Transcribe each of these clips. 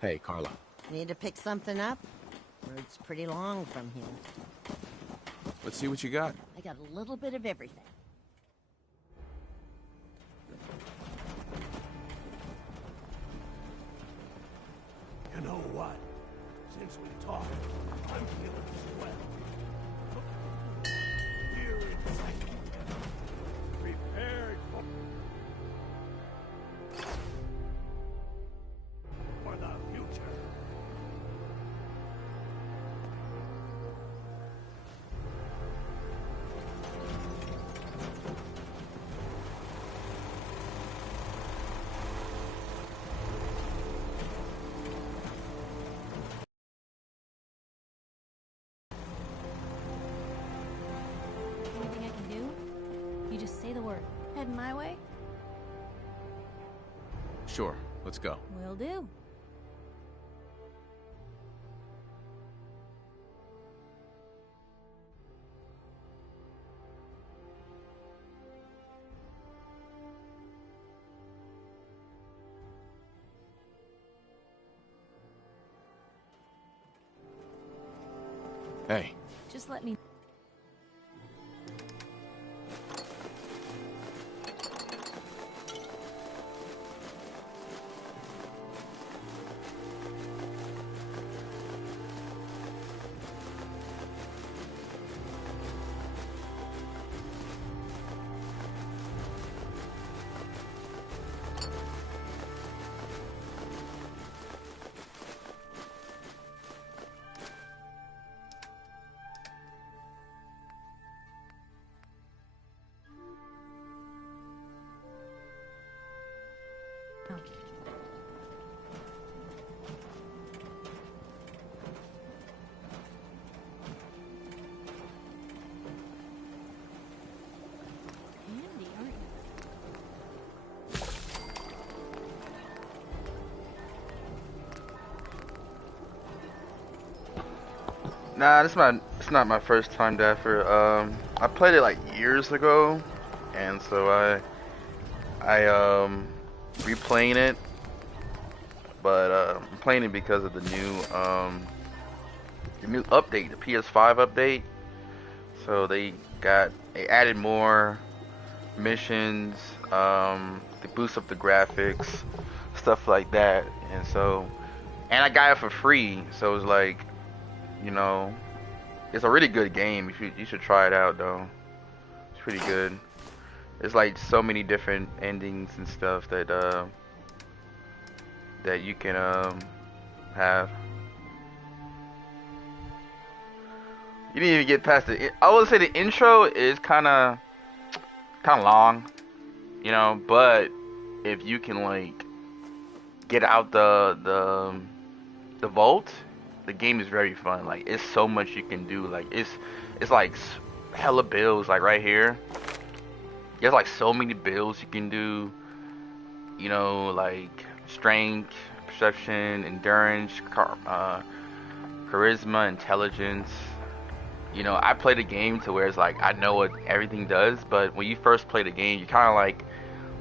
Hey, Carla. Need to pick something up? Road's pretty long from here. Let's see what you got. I got a little bit of everything. You know what? Since we talked, I'm feeling swell. Here in sight. Prepared for the future. Anything I can do? You just say the word. Heading my way? Sure, let's go. Will do. Hey, Just let me... Handy, aren't you? Nah, it's not my first time Dapper. I played it like years ago, and so I replaying it, but I'm playing it because of the new update, the PS5 update. So they added more missions, they boost up the graphics, stuff like that, and I got it for free, so it's like, you know, it's a really good game. You should try it out though. It's pretty good. There's like so many different endings and stuff that you can have. You didn't even get past I would say the intro is kind of long, you know, but if you can like get out the vault, the game is very fun. Like, it's so much you can do. Like, it's like hella builds. Like right here, there's like so many builds you can do. You know, like strength, perception, endurance, charisma, intelligence. You know, I play the game to where it's like I know what everything does, but when you first play the game, you kind of like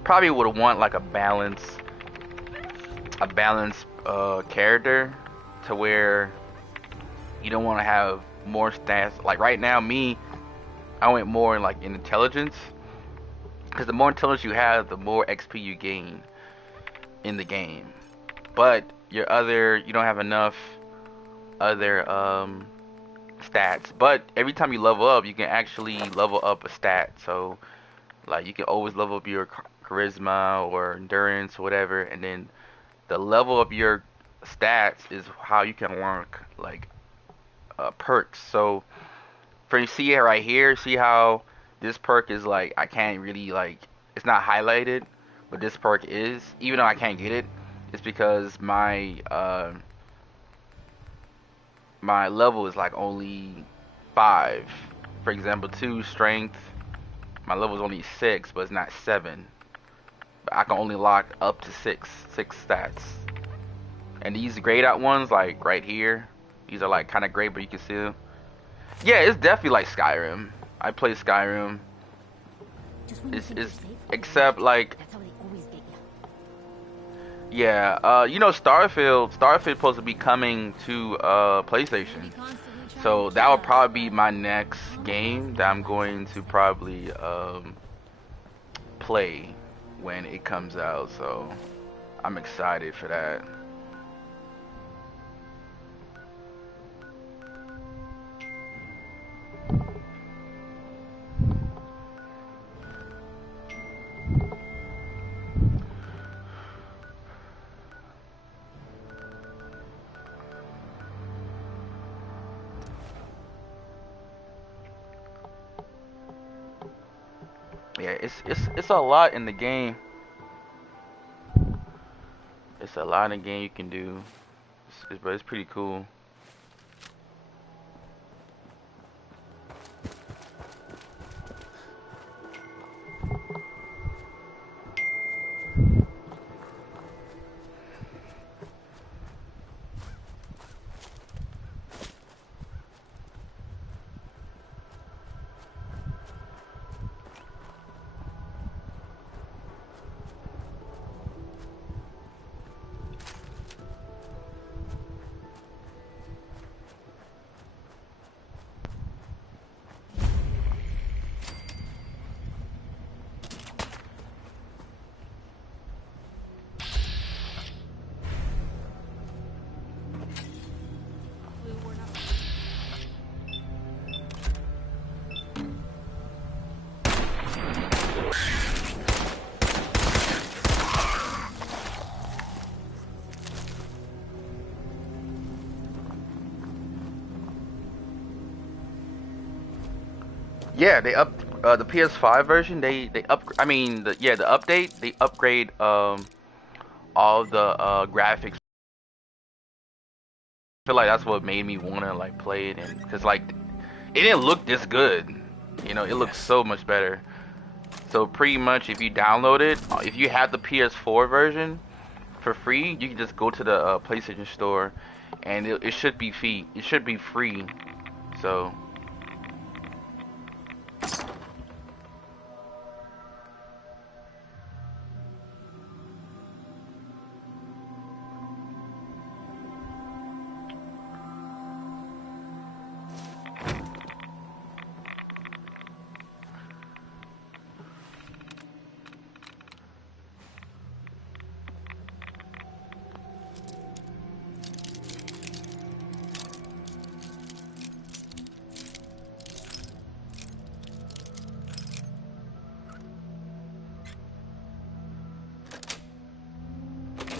probably would want like a balanced character, to where you don't want to have more stats. Like right now, I went more in like in intelligence, because the more intelligence you have, the more XP you gain in the game. But you don't have enough other stats. But every time you level up, you can actually level up a stat. So like you can always level up your charisma or endurance or whatever, and then the level of your stats is how you can unlock like perks. So for you see it right here, see how this perk is like, I can't really like, it's not highlighted, but this perk is, even though I can't get it, it's because my level is like only 5. For example, 2 strength, my level is only 6, but it's not 7. But I can only lock up to 6 stats. And these grayed out ones, like right here, these are like kind of gray, but you can see them. Yeah, it's definitely like Skyrim. I play Skyrim. It's except like, Yeah, you know, Starfield's supposed to be coming to PlayStation. So that would probably be my next game that I'm going to probably play when it comes out. So I'm excited for that. Yeah, it's a lot in the game. It's a lot in the game you can do. But it's pretty cool. Yeah, they up the PS5 version. They up. I mean, the update. They upgrade all the graphics. I feel like that's what made me wanna like play it, and because like it didn't look this good. You know, it looks so much better. So pretty much, if you download it, if you have the PS4 version for free, you can just go to the PlayStation Store, and it should be free. It should be free. So.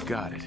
Got it.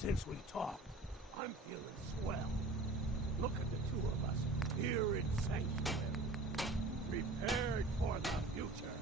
Since we talked, I'm feeling swell. Look at the two of us here in Sanctuary, prepared for the future.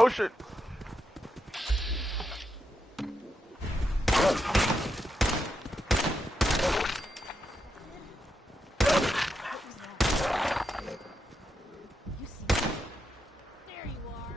Oh shit. You see me? There you are.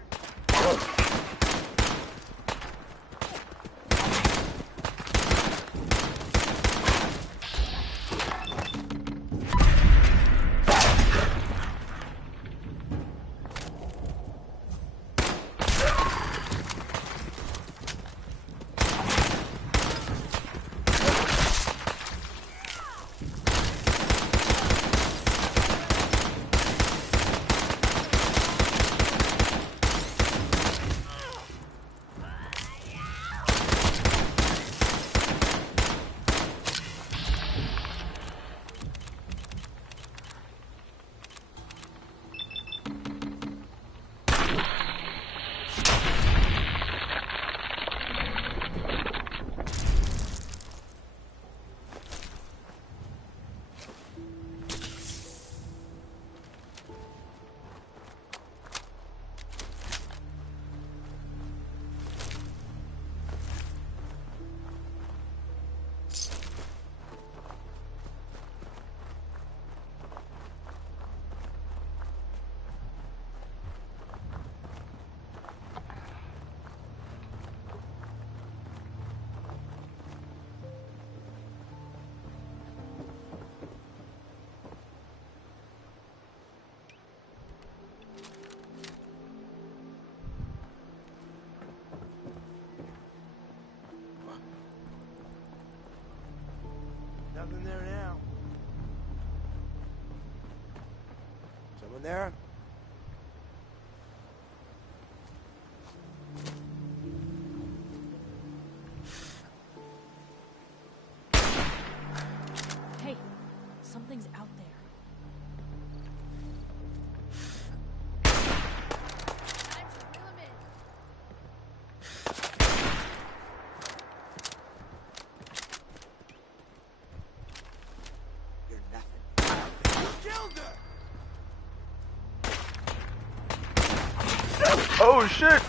Nothing there now. Someone there? Hey, something's out there. You're nothing. You killed her! Oh shit!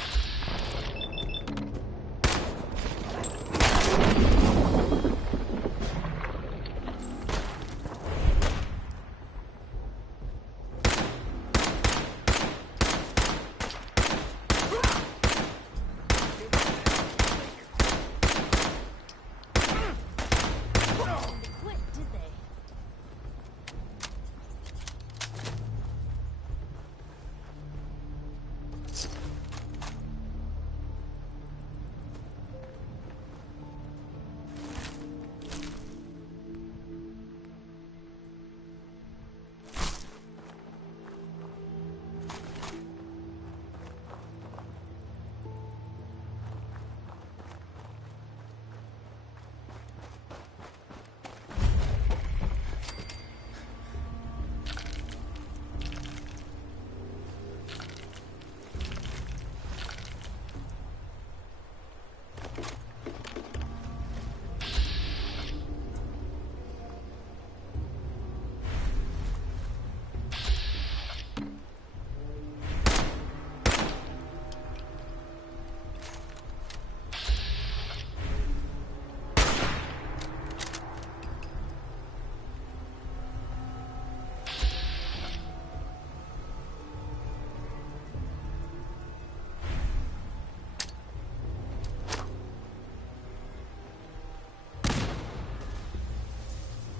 What did they?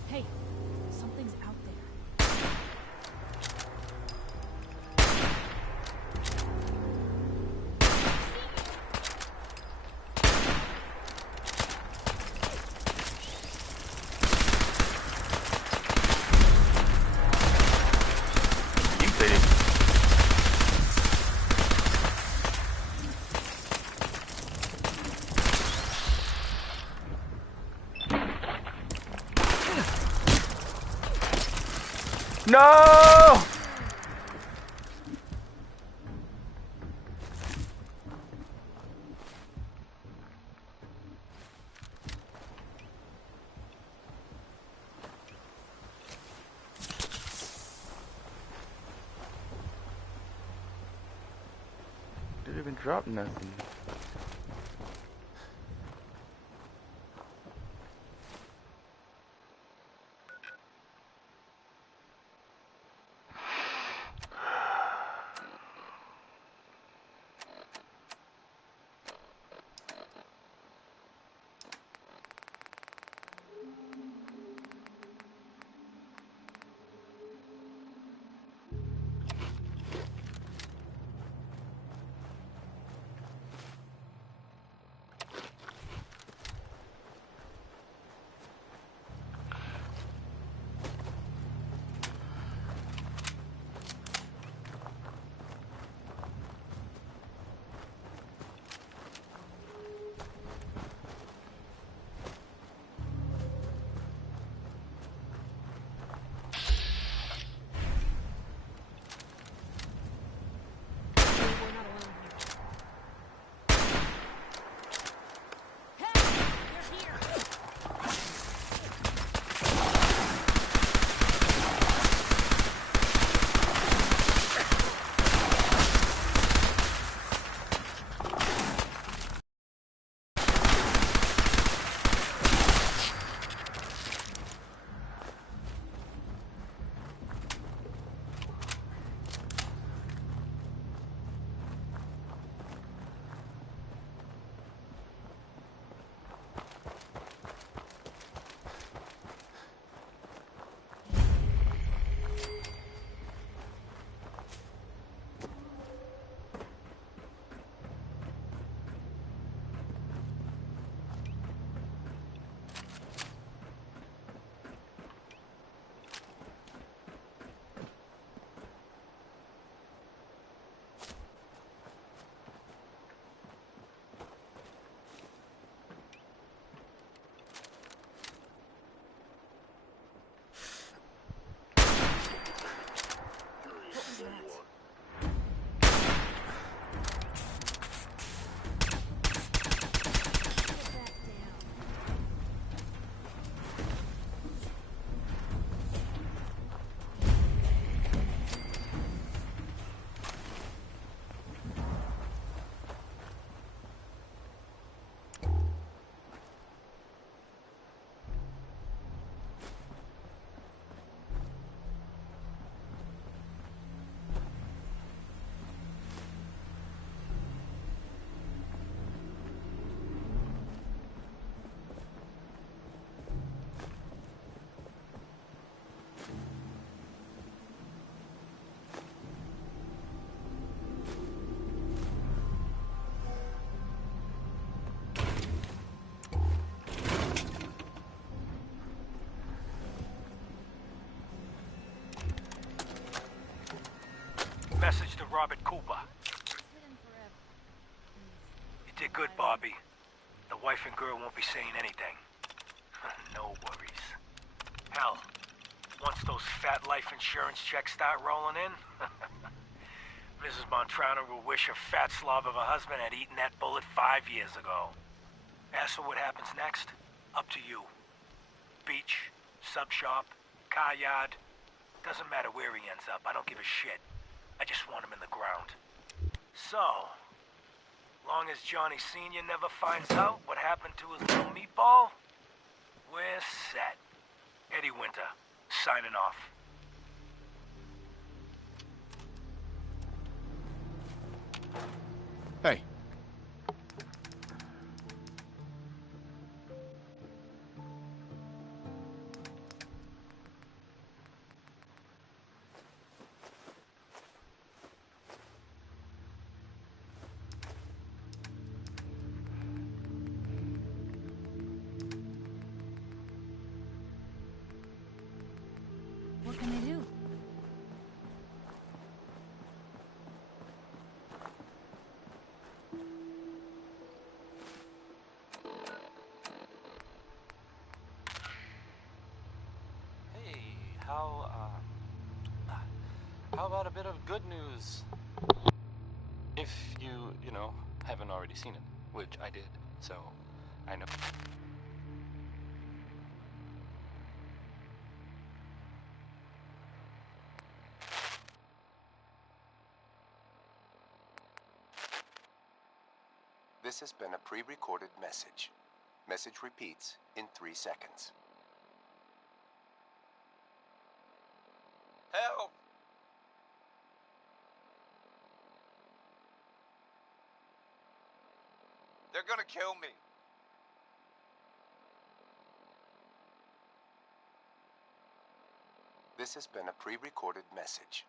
Hey, something's out there. You say it. No! Didn't even drop nothing. Robert Cooper. You did good, Bobby. The wife and girl won't be saying anything. No worries. Hell, once those fat life insurance checks start rolling in, Mrs. Montrano will wish her fat slob of a husband had eaten that bullet 5 years ago. As for what happens next, up to you. Beach, sub shop, car yard. Doesn't matter where he ends up, I don't give a shit. I just want him in the ground. So, long as Johnny Sr. never finds out what happened to his little meatball, we're set. Eddie Winter, signing off. Hey. What can they do? Hey, how about a bit of good news? If you know, haven't already seen it, which I did, so I know. This has been a pre-recorded message. Message repeats in 3 seconds. Help! They're gonna kill me. This has been a pre-recorded message.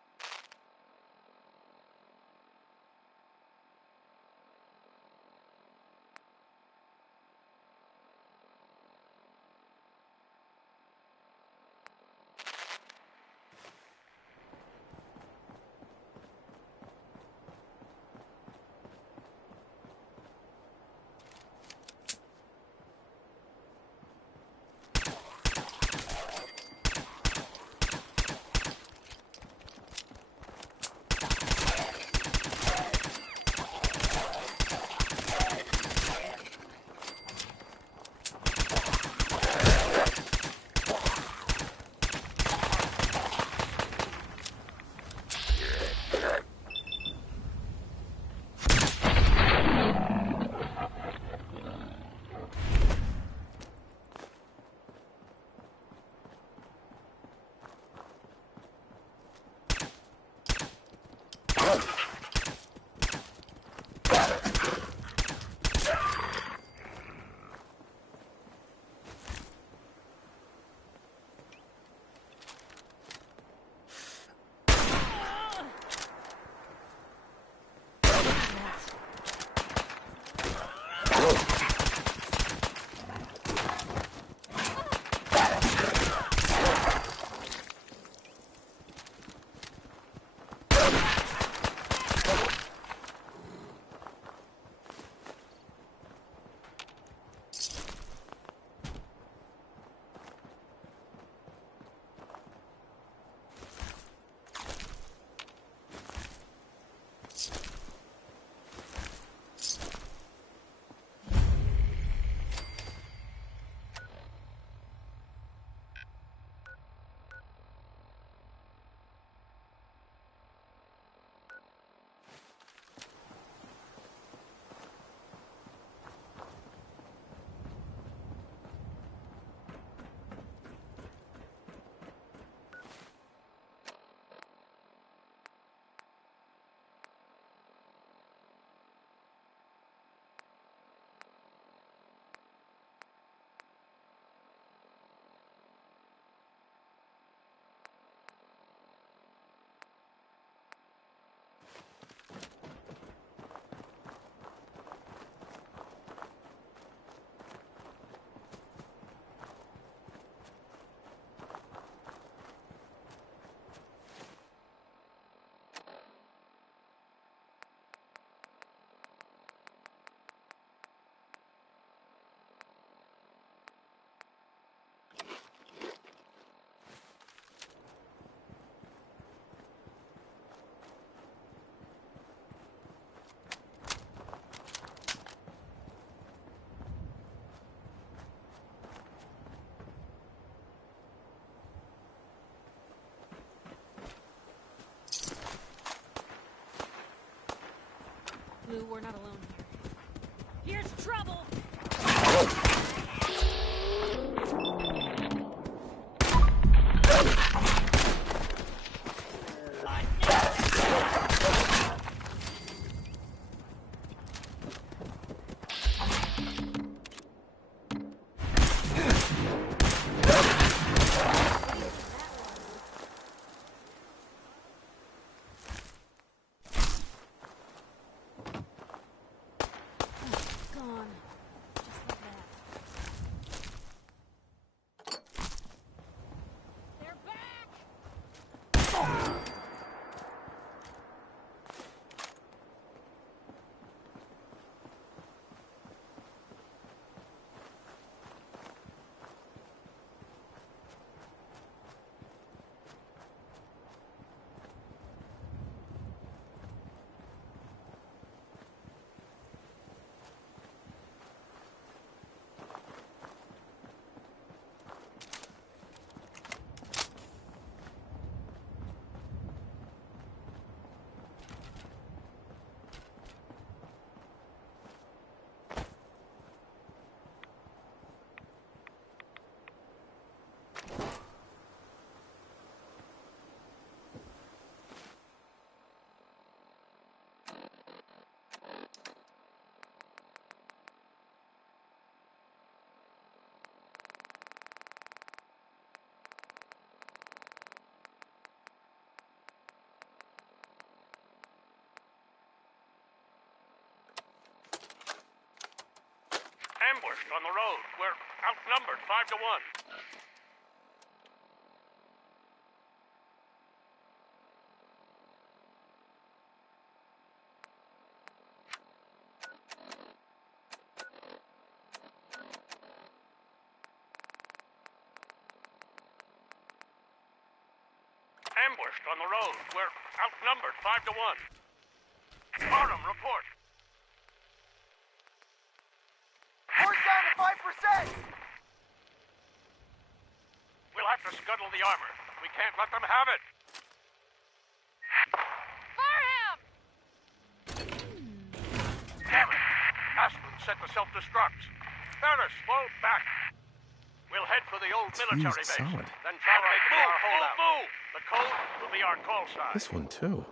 you, we're not alone here. Here's trouble! Gone. Just like that. They're back! Ambushed on the road. We're outnumbered 5 to 1. Ambushed on the road. We're outnumbered 5 to 1. Bottom, report. We're down to 5%! We'll have to scuttle the armor. We can't let them have it. Fire him! Damn it! Aspen set the self-destruct. Ferris, fall back. We'll head for the old military base. Solid. Then try to make it our holdout. Move! The code will be our call sign. This one too.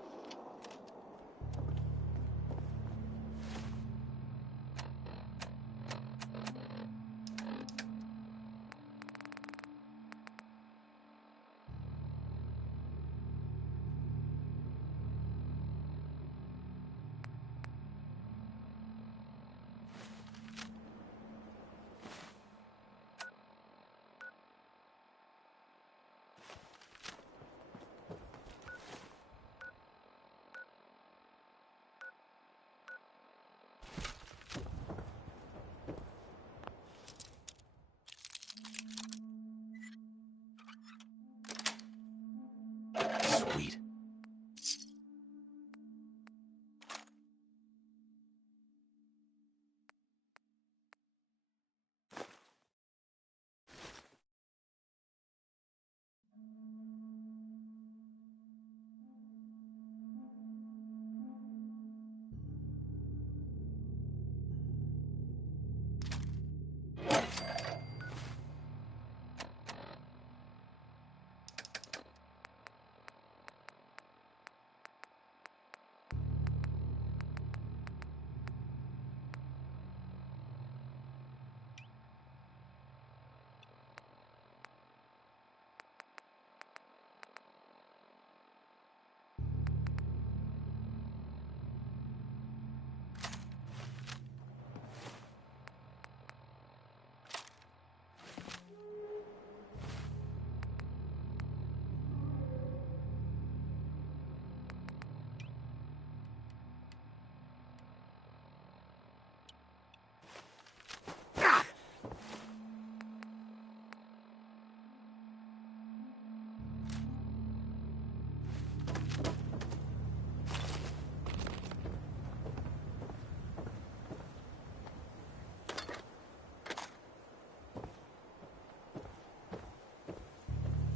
Sweet.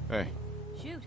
Hey. Shoot.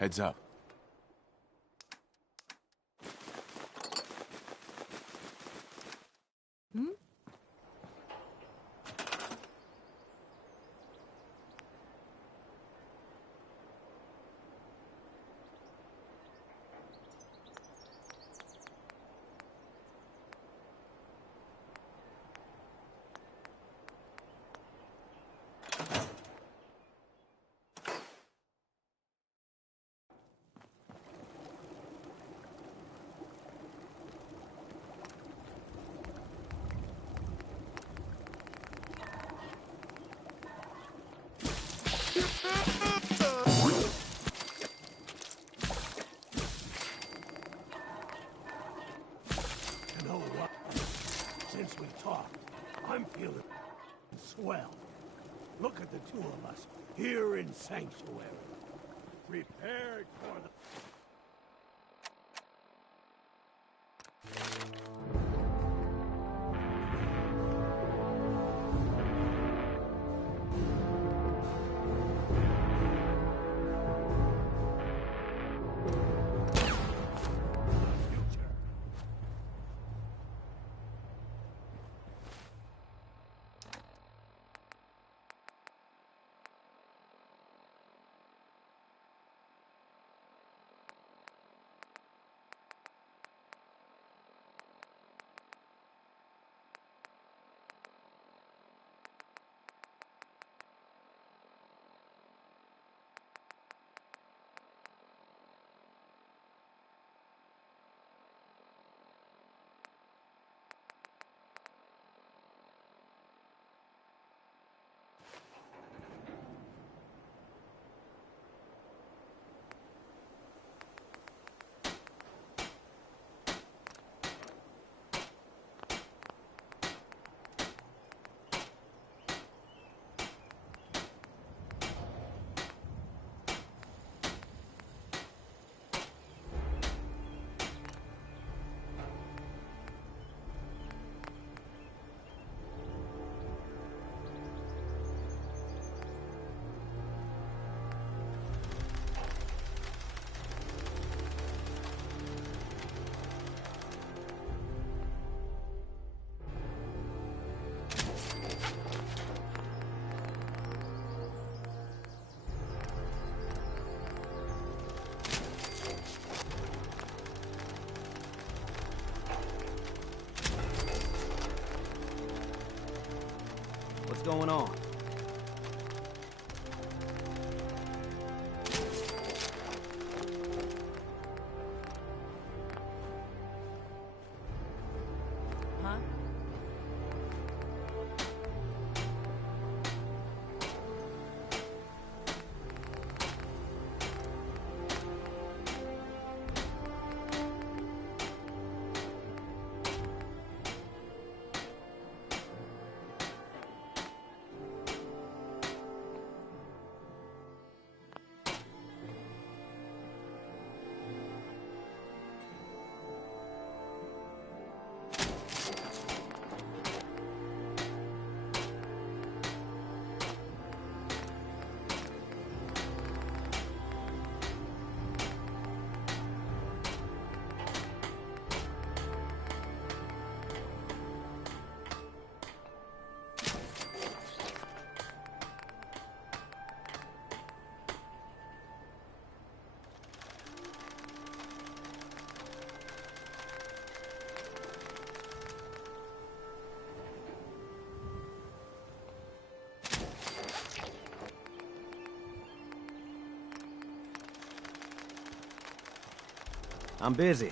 Heads up. Hmm? You know what? Since we talked, I'm feeling swell. Look at the two of us here in Sanctuary. Prepared for the... future. What's going on? Huh? I'm busy.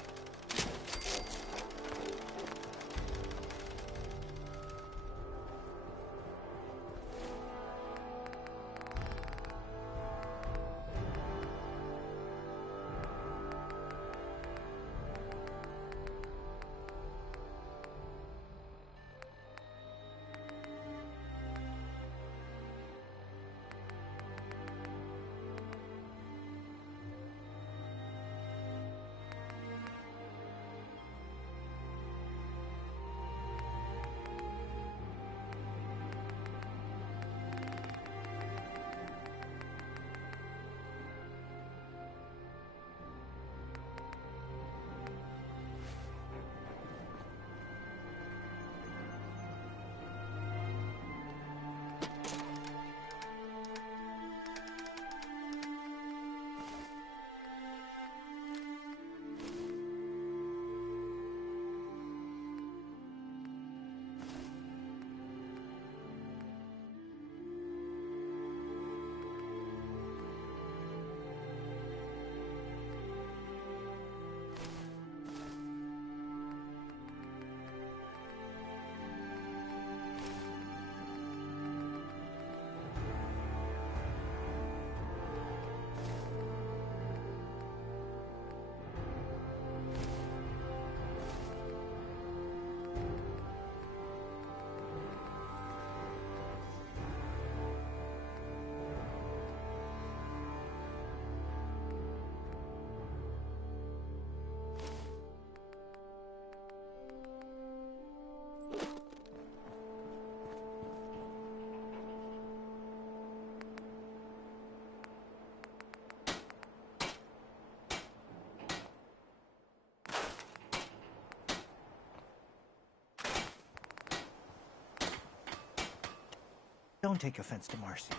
Don't take offense to Marcy.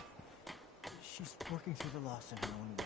She's working through the loss in her own way.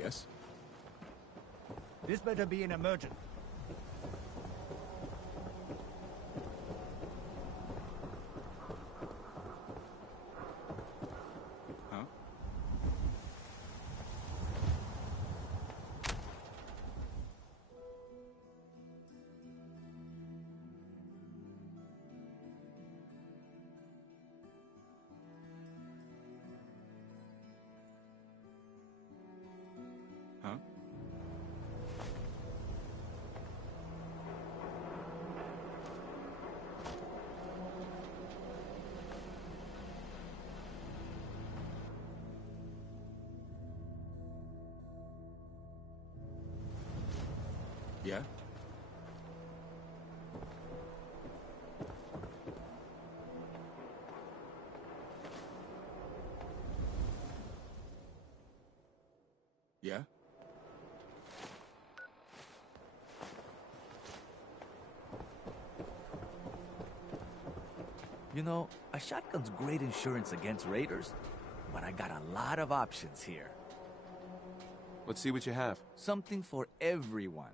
Yes? This better be an emergency. Huh? Huh? Yeah? Yeah? You know, a shotgun's great insurance against raiders, but I got a lot of options here. Let's see what you have. Something for everyone.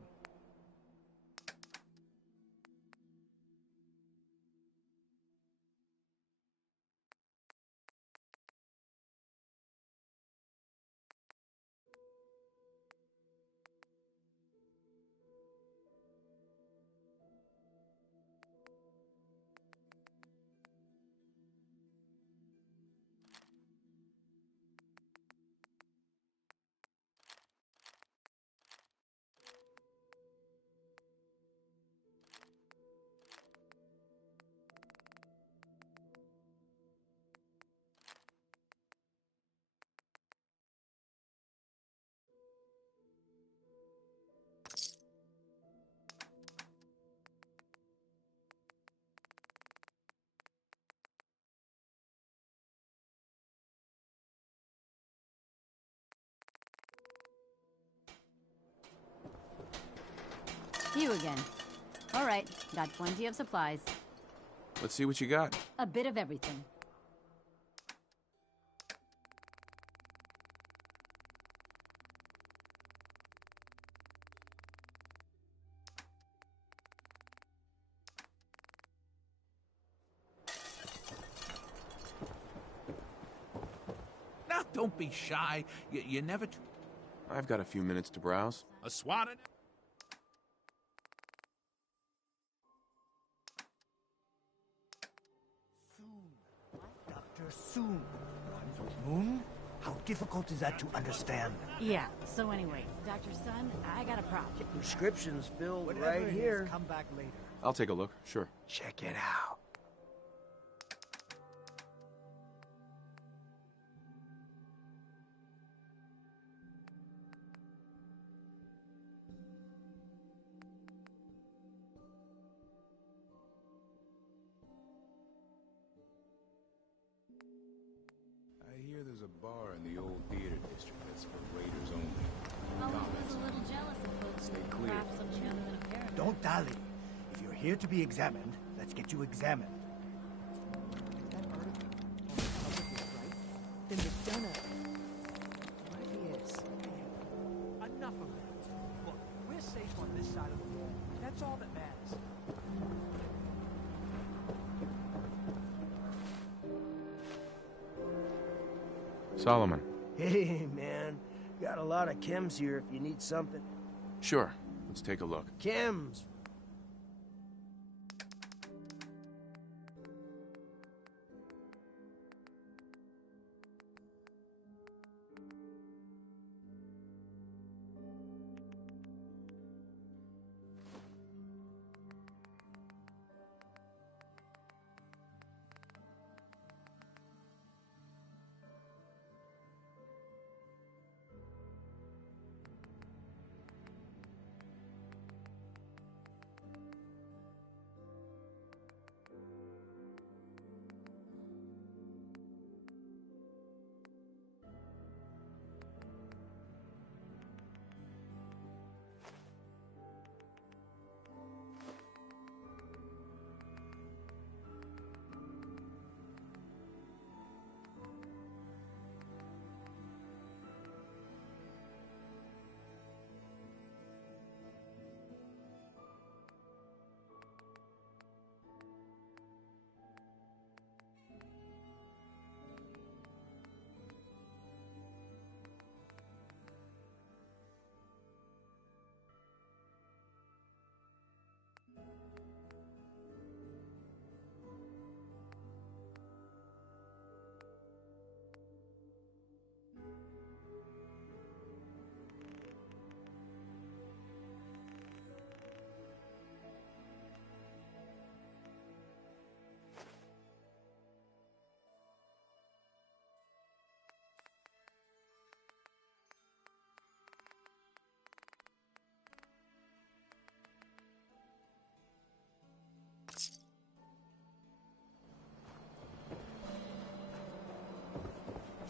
You again. All right, got plenty of supplies. Let's see what you got. A bit of everything. Now, don't be shy. You never... I've got a few minutes to browse. A SWAT... Dr. Soon. Rhymes with moon? How difficult is that to understand? Yeah, so anyway, Dr. Sun, I got a prop. Prescriptions filled right here. Come back later. I'll take a look, sure. Check it out. I hear bar in the old theater district that's for raiders only. I was Comments? a little jealous of folks Stay who clear. craft something other than a paradise. Don't dally. If you're here to be examined, let's get you examined. That article on the public is right? Then McDonough. What if he is? Enough of that. Look, we're safe on this side of the wall. That's all that matters. Solomon. Hey, man. Got a lot of chems here if you need something. Sure. Let's take a look. Chems.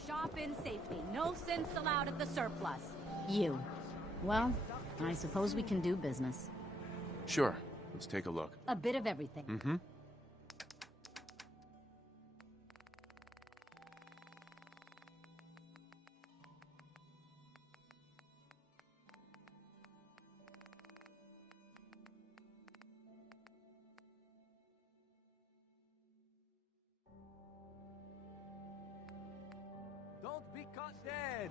Shop in safety. No sense allowed at the surplus. You. Well, I suppose we can do business. Sure. Let's take a look. A bit of everything. Mm-hmm. Don't be caught dead!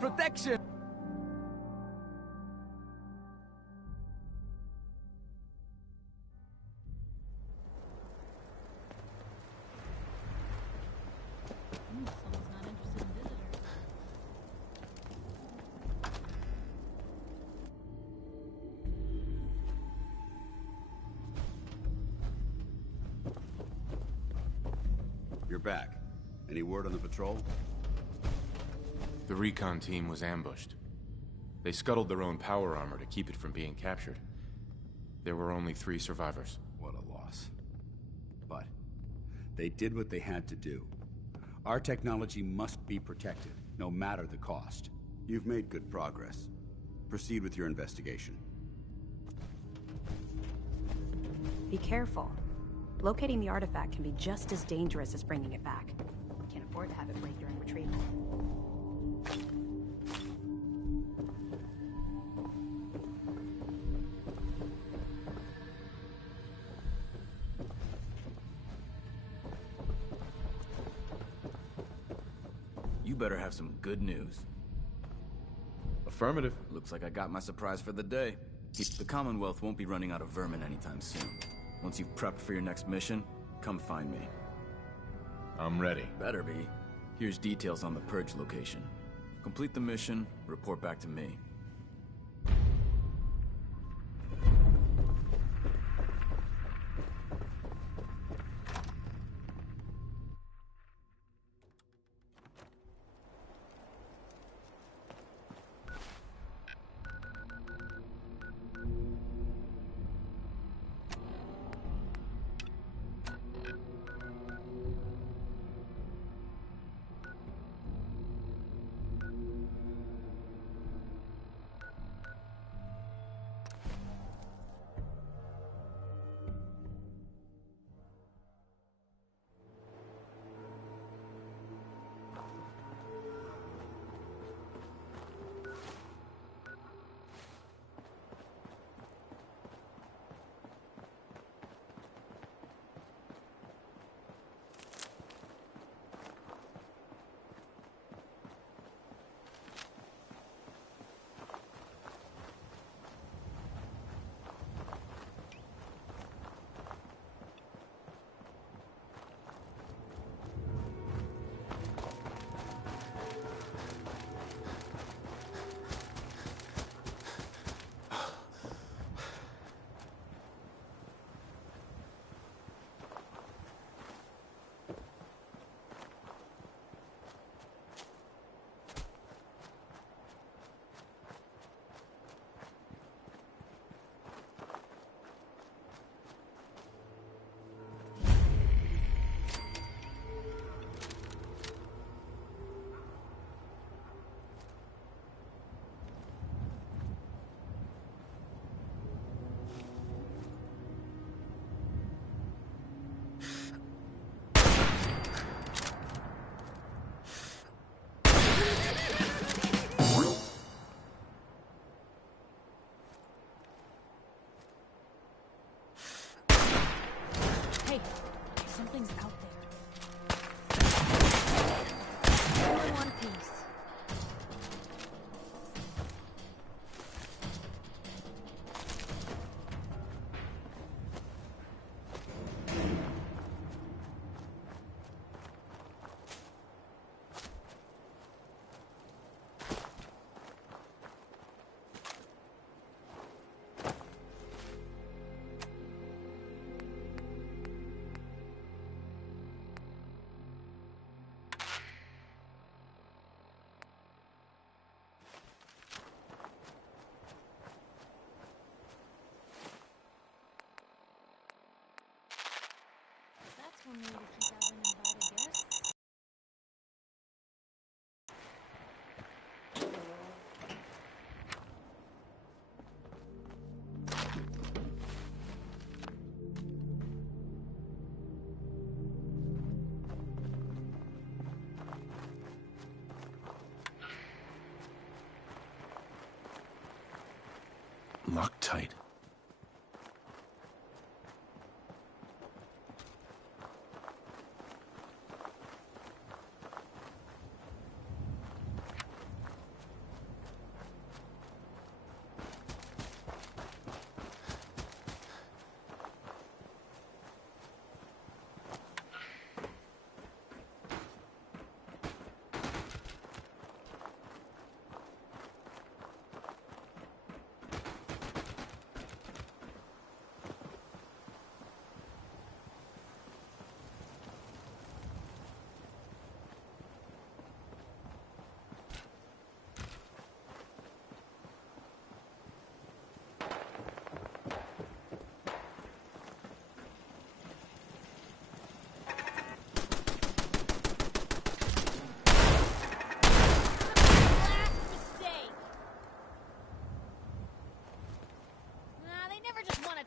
Protection! Someone's not interested in visitors. You're back. Any word on the patrol? The recon team was ambushed. They scuttled their own power armor to keep it from being captured. There were only 3 survivors. What a loss. But they did what they had to do. Our technology must be protected, no matter the cost. You've made good progress. Proceed with your investigation. Be careful. Locating the artifact can be just as dangerous as bringing it back. Can't afford to have it break during retrieval. You better have some good news. Affirmative. Looks like I got my surprise for the day. The Commonwealth won't be running out of vermin anytime soon. Once you've prepped for your next mission, come find me. I'm ready. Better be. Here's details on the Purge location. Complete the mission, report back to me. Hey, something's out there. All in one piece. That's one way to keep out uninvited guests. Loctite.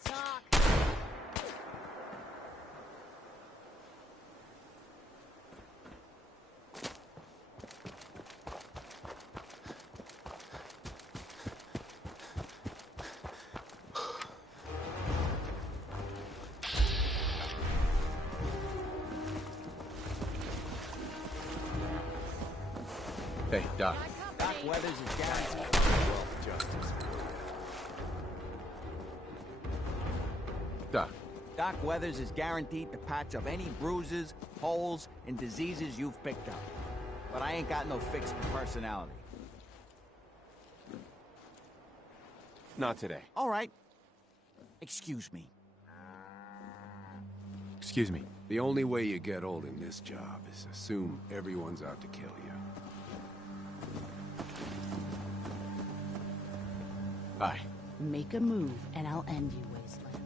Talk. Hey, Doc. Doc Weathers is guaranteed. Justice. Doc. Doc Weathers is guaranteed to patch up any bruises, holes, and diseases you've picked up. But I ain't got no fix for personality. Not today. All right. Excuse me. Excuse me. The only way you get old in this job is assume everyone's out to kill you. Bye. Make a move, and I'll end you, Wastelander.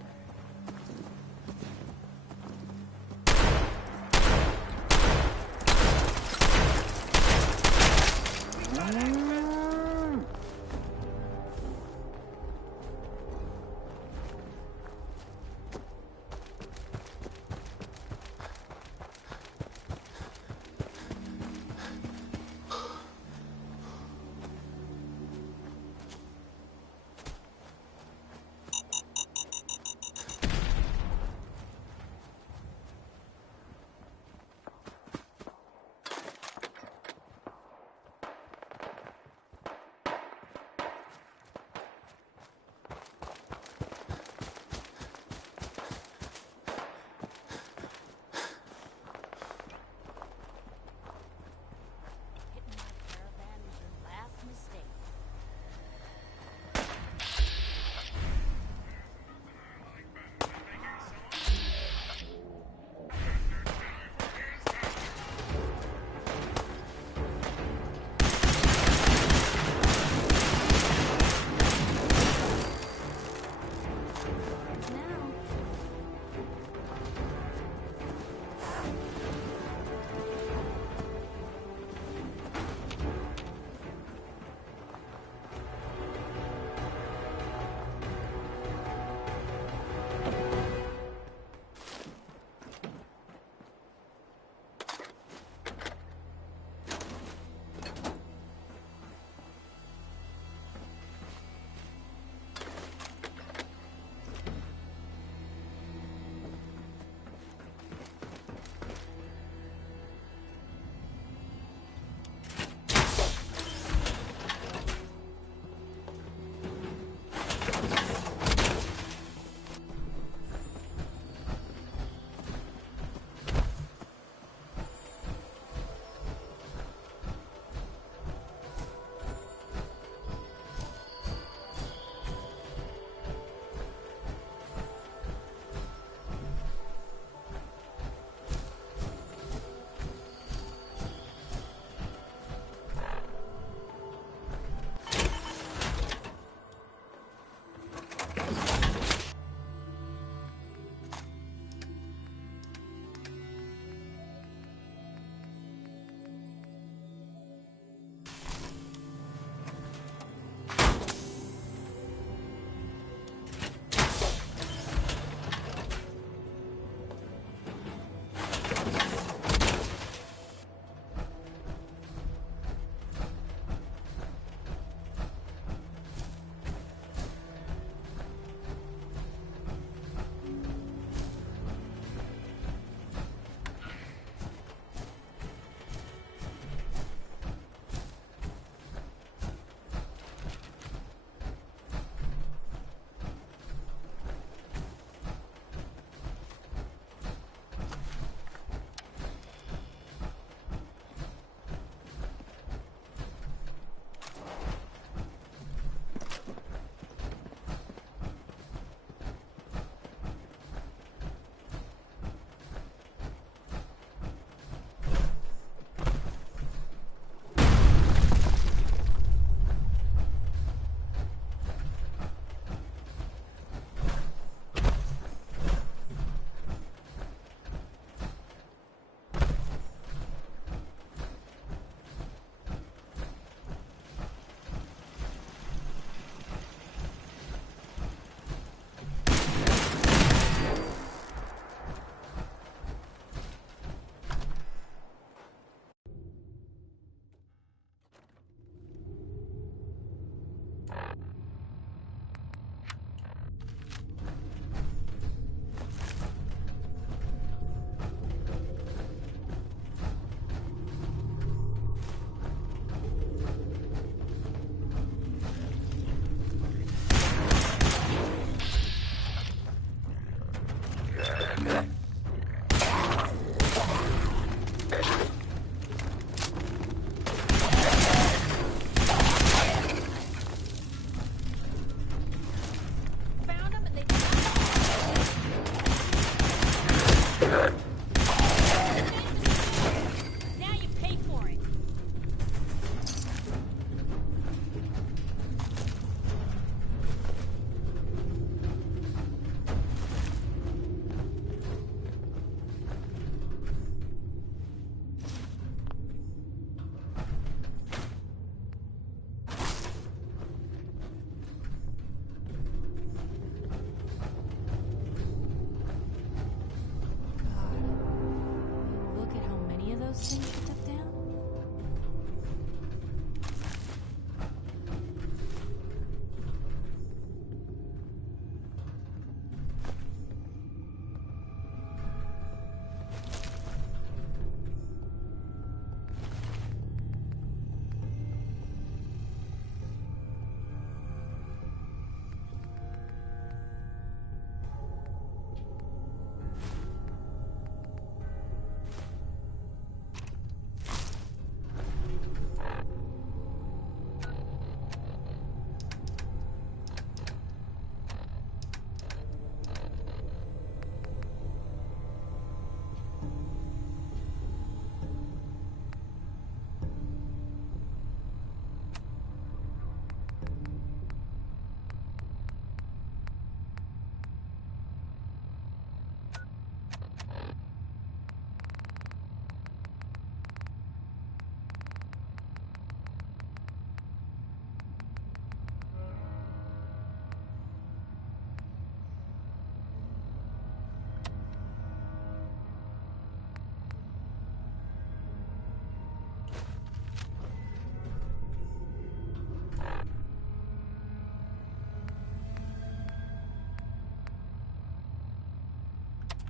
those things you took down?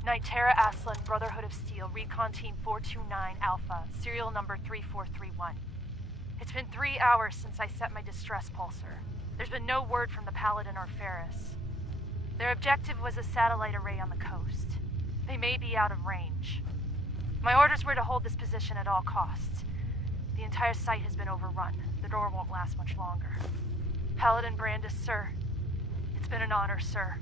Nitera Aslan, Brotherhood of Steel, Recon Team 429 Alpha, serial number 3431. It's been 3 hours since I set my distress pulsar. There's been no word from the Paladin or Ferris. Their objective was a satellite array on the coast. They may be out of range. My orders were to hold this position at all costs. The entire site has been overrun. The door won't last much longer. Paladin Brandis, sir. It's been an honor, sir.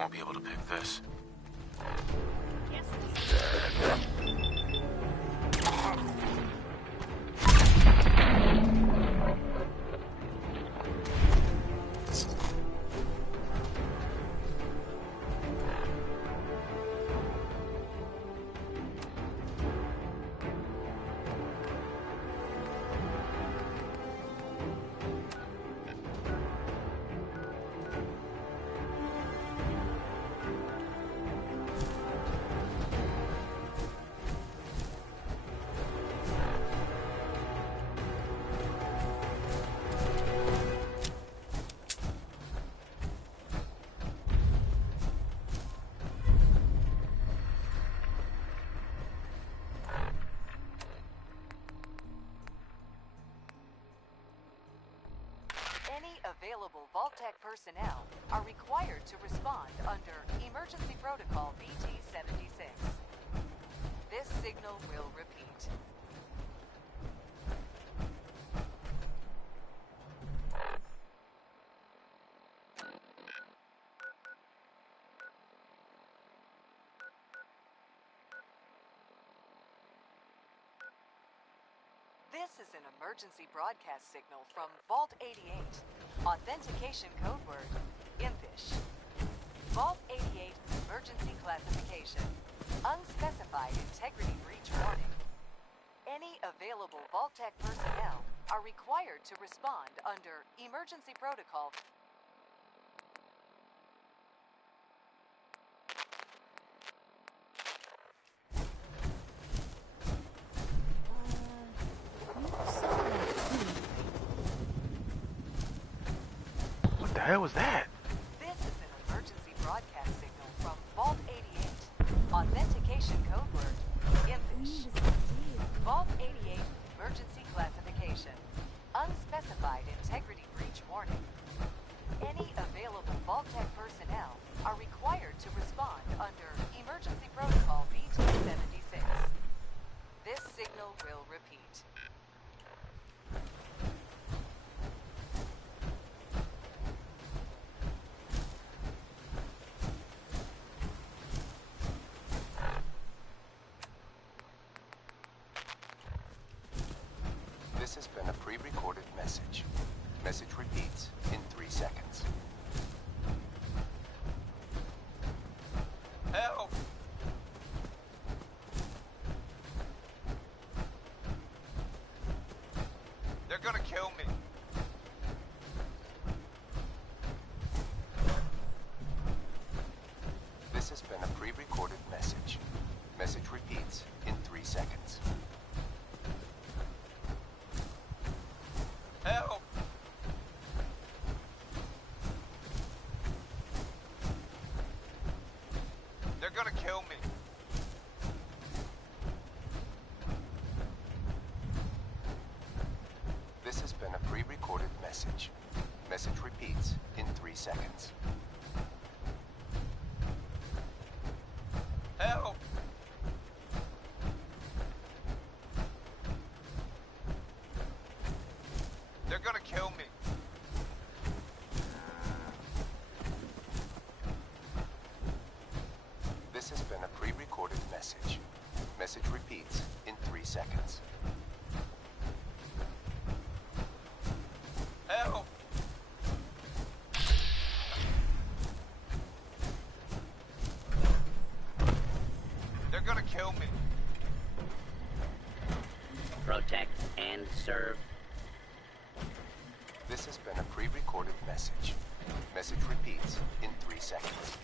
Won't be able to pick this. Any available Vault-Tec personnel are required to respond under Emergency Protocol BT-76. This signal will repeat. This is an emergency broadcast signal from Vault 88. Authentication code word, impish. Vault 88 emergency classification. Unspecified integrity breach warning. Any available Vault-Tec personnel are required to respond under Emergency Protocol. What the hell was that? This is an emergency broadcast signal from Vault 88. Authentication code word, impish. Vault 88 emergency classification. Unspecified integrity breach warning. Any available Vault-Tec personnel are required to respond under Emergency Protocol BT-76. This signal will repeat. This has been a pre-recorded message. Message repeats in 3 seconds. Help! They're gonna kill me. This has been a pre-recorded message. Message repeats in 3 seconds. Help! They're gonna kill me. This has been a pre-recorded message. Message repeats in 3 seconds. Help! They're gonna kill me. This has been a pre-recorded message. Message repeats in 3 seconds. Help! They're gonna kill me. Protect and serve. This has been a pre-recorded message. Message repeats in 3 seconds.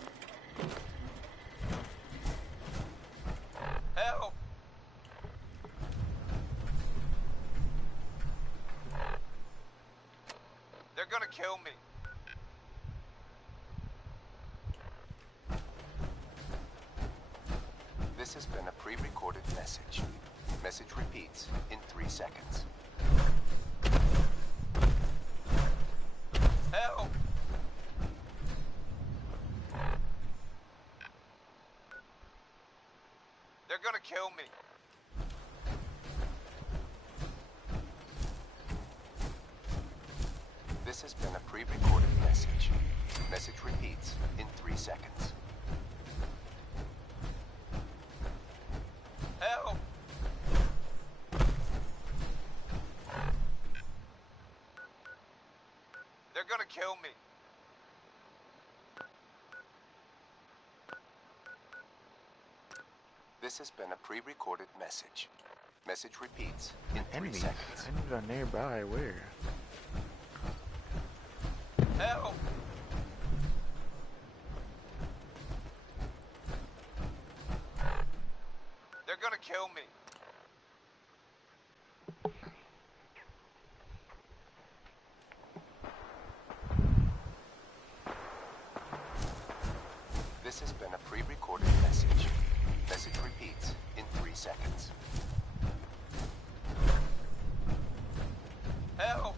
Help! They're gonna kill me. This has been a pre-recorded message. Message repeats in 3 seconds. Help! They're gonna kill me. This has been a pre-recorded message. Message repeats in 3 seconds. Help! They're gonna kill me. This has been a pre-recorded message. Message repeats in 3 Enemies. seconds. Enemies are nearby. Where? Help! They're gonna kill me. This has been a pre-recorded message. Message repeats in 3 seconds. Help!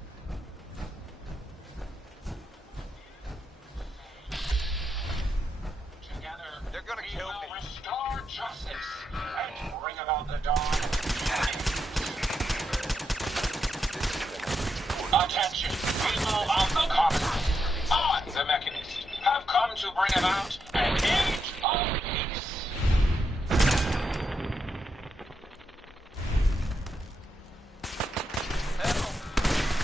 They're gonna kill me. Restore justice and bring about the dawn. Attention, people of the Commonwealth. I, the Mechanist, have come to bring about an age of peace.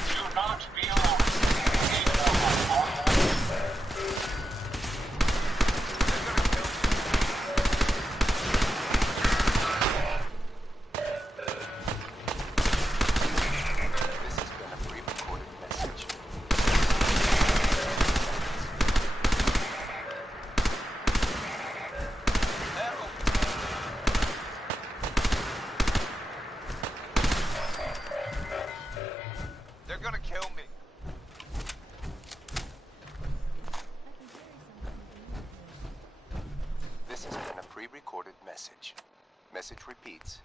Do not be alarmed. This has been a pre-recorded message. They're gonna kill me. This has been a pre-recorded message. Message repeats.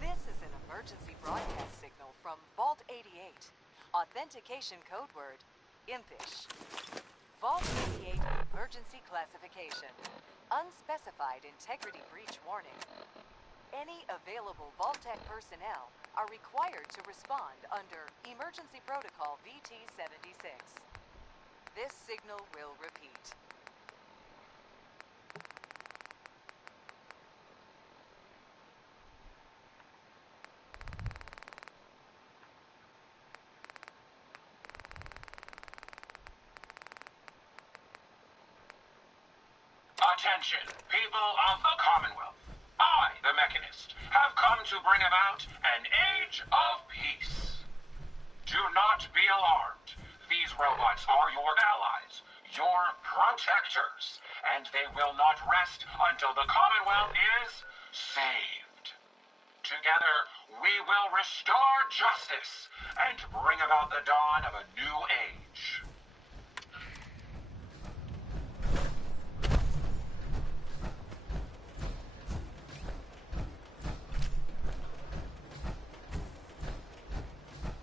This is an emergency broadcast signal from Vault 88. Authentication code word, impish. Vault 88 emergency classification. Unspecified integrity breach warning. Any available Vault-Tec personnel are required to respond under Emergency Protocol VT-76. This signal will repeat. Attention, people of the Commonwealth. I, the Mechanist, have come to bring about an age of peace. Do not be alarmed. These robots are your allies, your protectors, and they will not rest until the Commonwealth is saved. Together, we will restore justice and bring about the dawn of a new age.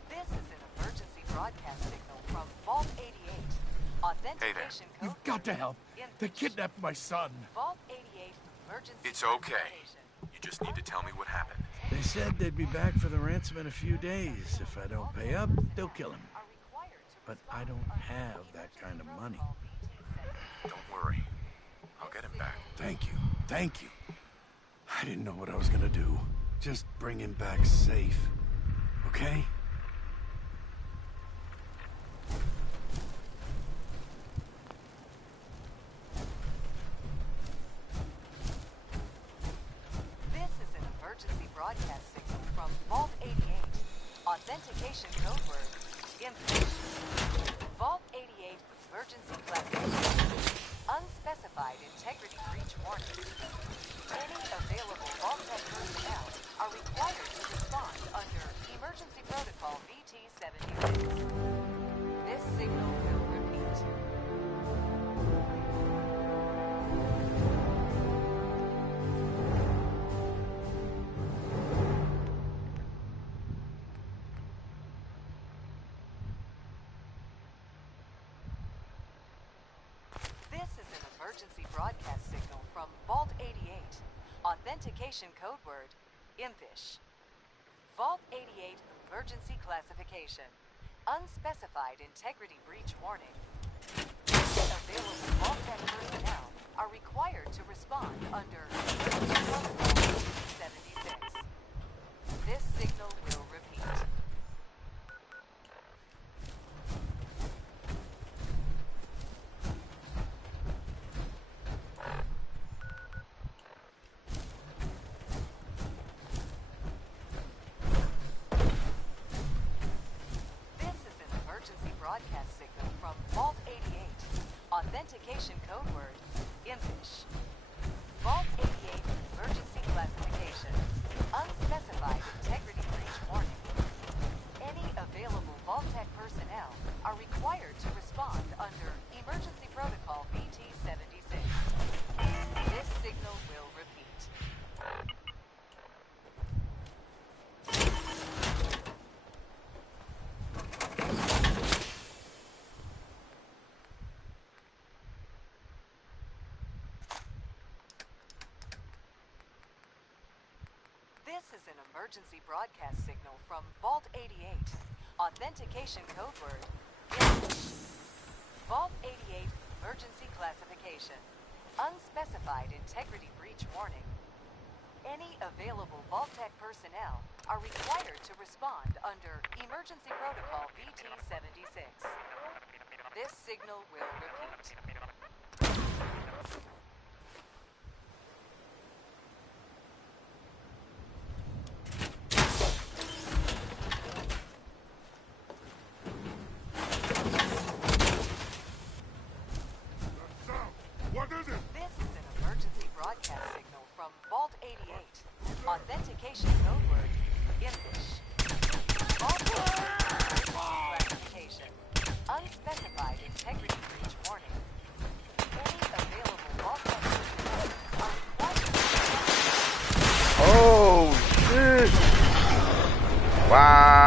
This is an emergency broadcast signal from Vault 88. Authentication code You've got to help. They kidnapped my son. Vault 88 emergency. It's okay. You just need to tell me what happened. They said they'd be back for the ransom in a few days. If I don't pay up, they'll kill him. But I don't have that kind of money. Don't worry. I'll get him back. Thank you. Thank you. I didn't know what I was gonna do. Just bring him back safe. Okay? This is an emergency broadcast signal from Vault 88. Authentication code word, impish. Vault 88 emergency classification. Unspecified integrity breach warning. Any available Vault-Tec personnel are required to respond under Emergency Protocol VT-76. This signal will repeat. broadcast signal from Vault 88. Authentication code word, impish. Vault 88 emergency classification. Unspecified integrity breach warning. Available Vault-Tec personnel are required to respond under Emergency Protocol 76. This signal will repeat. This is an emergency broadcast signal from Vault 88. Authentication code word, impish. Vault 88 emergency classification. Unspecified integrity breach warning. Any available Vault-Tec personnel are required to respond under Emergency Protocol BT-76. This signal will repeat. This is an emergency broadcast signal from Vault 88. Authentication code word, impish. Vault 88 emergency classification. Unspecified integrity breach warning. Any available Vault-Tec personnel are required to respond under Emergency Protocol BT-76. This signal will repeat. This is an emergency broadcast signal from Vault 88. Authentication code word, impish. Vault 88 classification. Unspecified integrity breach warning. Any available Vault-Tec personnel are required to... Oh, shit! Wow!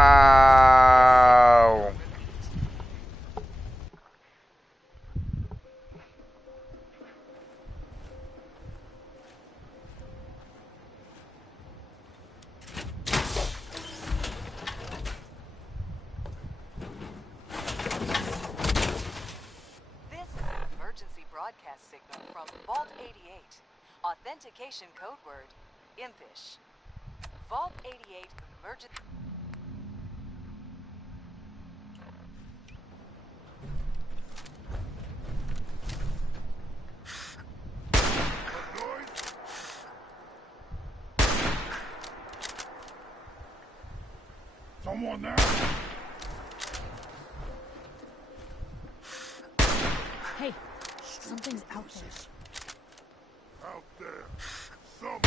This is an emergency broadcast signal from Vault 88. Authentication code word, impish. Vault 88 emergency... Someone there? Hey, something's out there. Out there. Someone.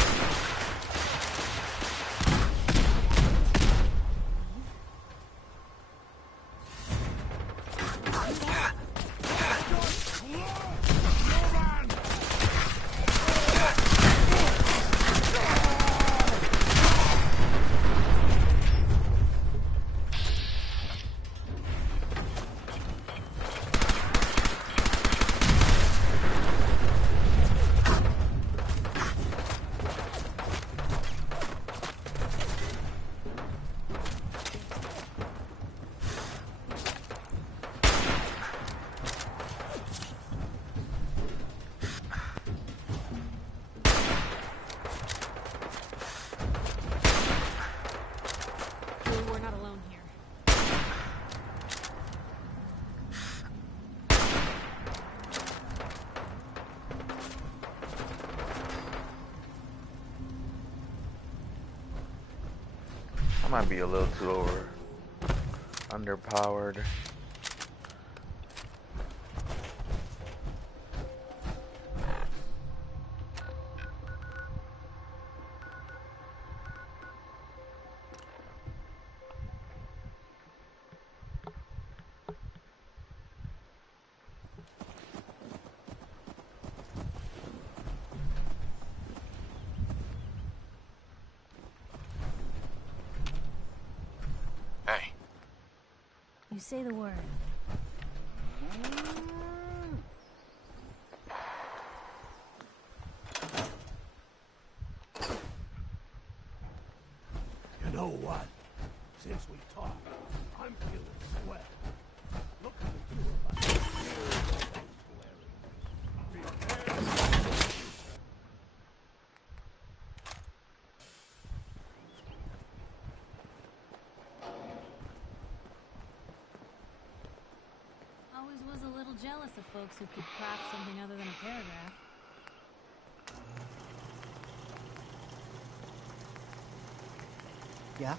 We're not alone here. I might be a little too underpowered. Hey. You say the word. Since we talked, I'm feeling swell. Look at the two of us here in the sanctuary. Prepare for the future. Always was a little jealous of folks who could craft something other than a paragraph. Yeah?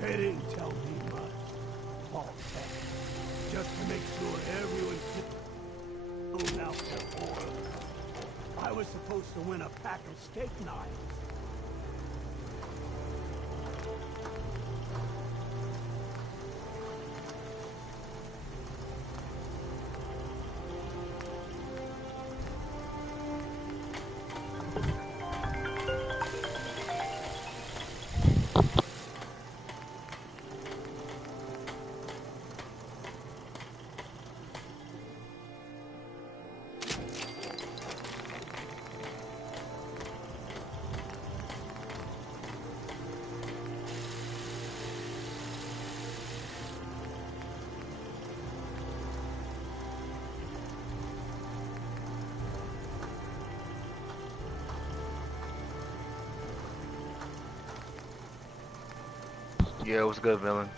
They didn't tell me much. Vault Tech. Just to make sure everyone pulled out their oil. I was supposed to win a pack of steak knives. Yeah, what's good, villain?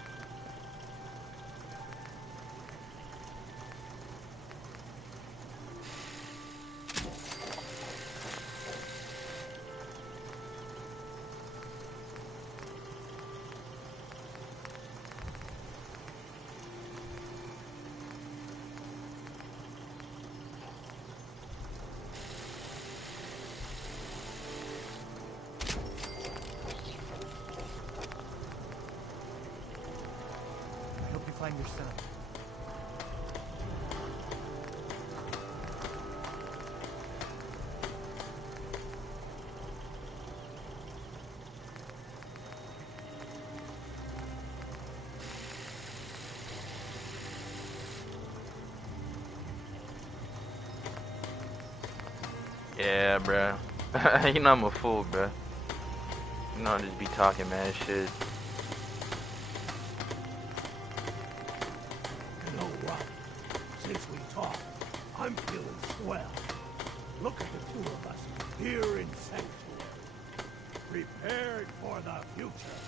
I hope you find your son. Yeah, bruh. You know I'm a fool, bruh. You know I just be talking mad shit. You know what? Since we talked, I'm feeling swell. Look at the two of us here in Sanctuary. Prepared for the future.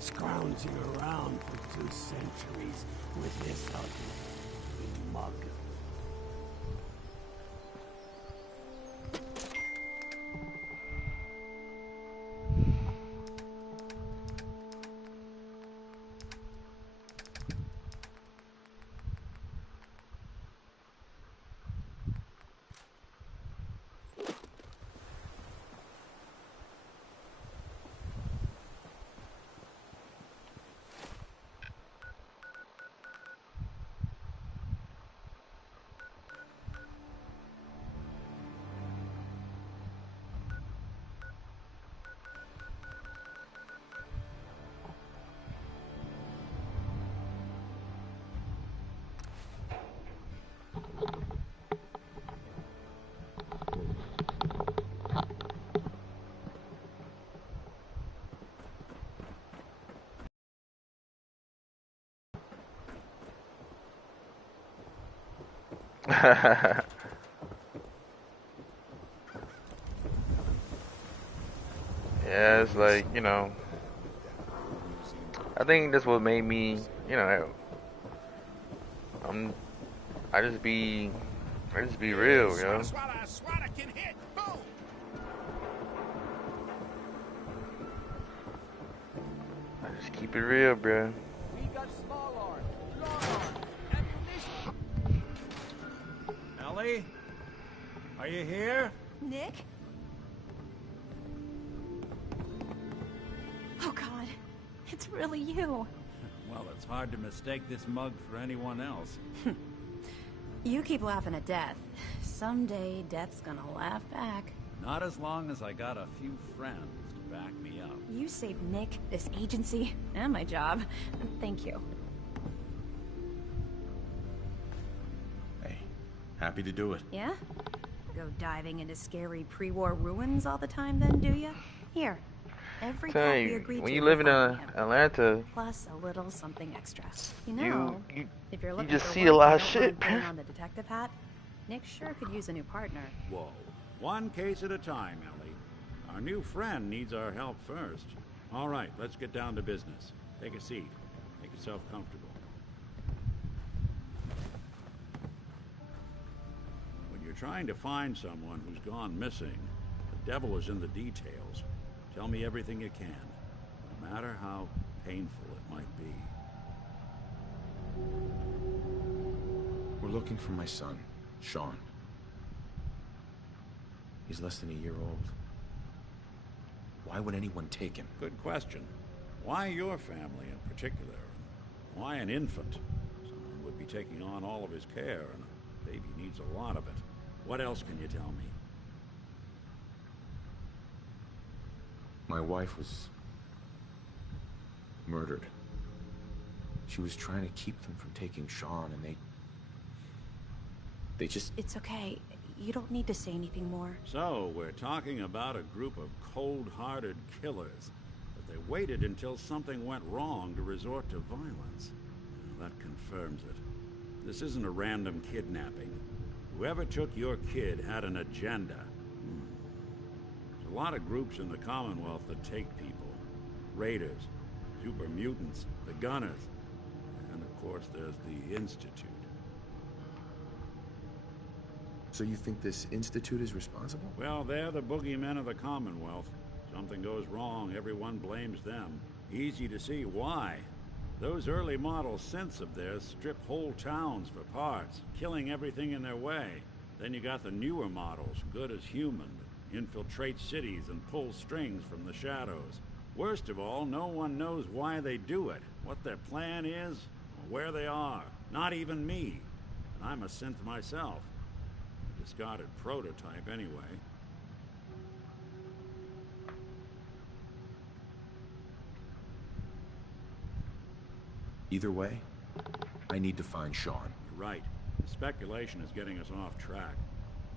Scrounging around for 2 centuries with this ugly mug. Yeah, it's like, you know, I think that's what made me, you know, I just be real, yo. I just keep it real, bro. We got small arms, long arms, ammunition. Ellie? Are you here? Nick? Oh God, it's really you. Well, it's hard to mistake this mug for anyone else. You keep laughing at death. Someday, death's gonna laugh back. Not as long as I got a few friends to back me up. You saved Nick, this agency, and my job. Thank you. Hey, happy to do it. Yeah? Go diving into scary pre-war ruins all the time then, do ya? Here. Every Tell cat we you, agreed when to you for live in finding him. Atlanta, Plus a little something extra. You know, if you're looking just for see a work lot and of don't shit, mind putting man. on the detective hat, Nick sure could use a new partner. Whoa. One case at a time, Ellie. Our new friend needs our help first. All right, let's get down to business. Take a seat. Make yourself comfortable. When you're trying to find someone who's gone missing, the devil is in the details. Tell me everything you can, no matter how painful it might be. We're looking for my son, Sean. He's less than a year old. Why would anyone take him? Good question. Why your family in particular? Why an infant? Someone would be taking on all of his care, and a baby needs a lot of it. What else can you tell me? My wife was murdered. She was trying to keep them from taking Sean, and they just... It's okay. You don't need to say anything more. So, we're talking about a group of cold-hearted killers. But they waited until something went wrong to resort to violence. Well, that confirms it. This isn't a random kidnapping. Whoever took your kid had an agenda. There's a lot of groups in the Commonwealth that take people. Raiders, super mutants, the Gunners, and of course there's the Institute. So you think this Institute is responsible? Well, they're the boogeymen of the Commonwealth. Something goes wrong, everyone blames them. Easy to see why. Those early model synths of theirs strip whole towns for parts, killing everything in their way. Then you got the newer models, good as human, that infiltrate cities and pull strings from the shadows. Worst of all, no one knows why they do it, what their plan is, or where they are. Not even me. And I'm a synth myself. A discarded prototype, anyway. Either way, I need to find Sean. You're right. The speculation is getting us off track.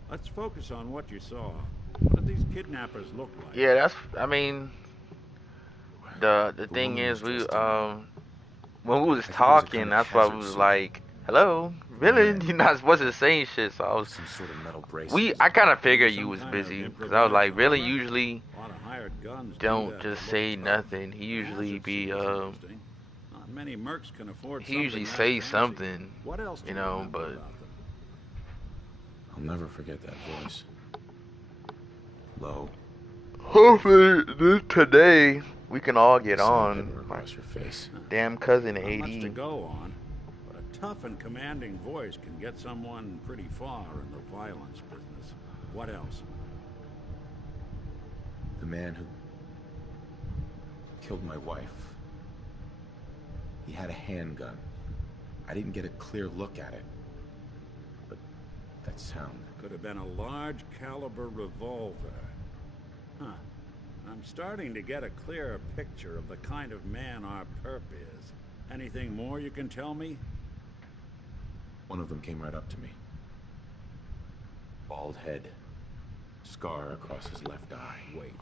Let's focus on what you saw. What did these kidnappers look like? Yeah, that's, I mean, the thing is, we when we was talking, that's why we was like, hello, really? You're not supposed to say shit. So I was, some sort of metal bracelet. I kind of figured you was busy, because I was like, really, usually don't just say nothing. He usually be Many mercs can afford he usually something say that fancy. something, What else do you you know, remember but about them? I'll never forget that voice. Low. hopefully today we can all get on. Across your face. Damn cousin Not much to 80. go on, but a tough and commanding voice can get someone pretty far in the violence business. What else? The man who killed my wife. He had a handgun. I didn't get a clear look at it. But that sound... Could have been a large caliber revolver. Huh. I'm starting to get a clearer picture of the kind of man our perp is. Anything more you can tell me? One of them came right up to me. Bald head. Scar across his left eye. Wait.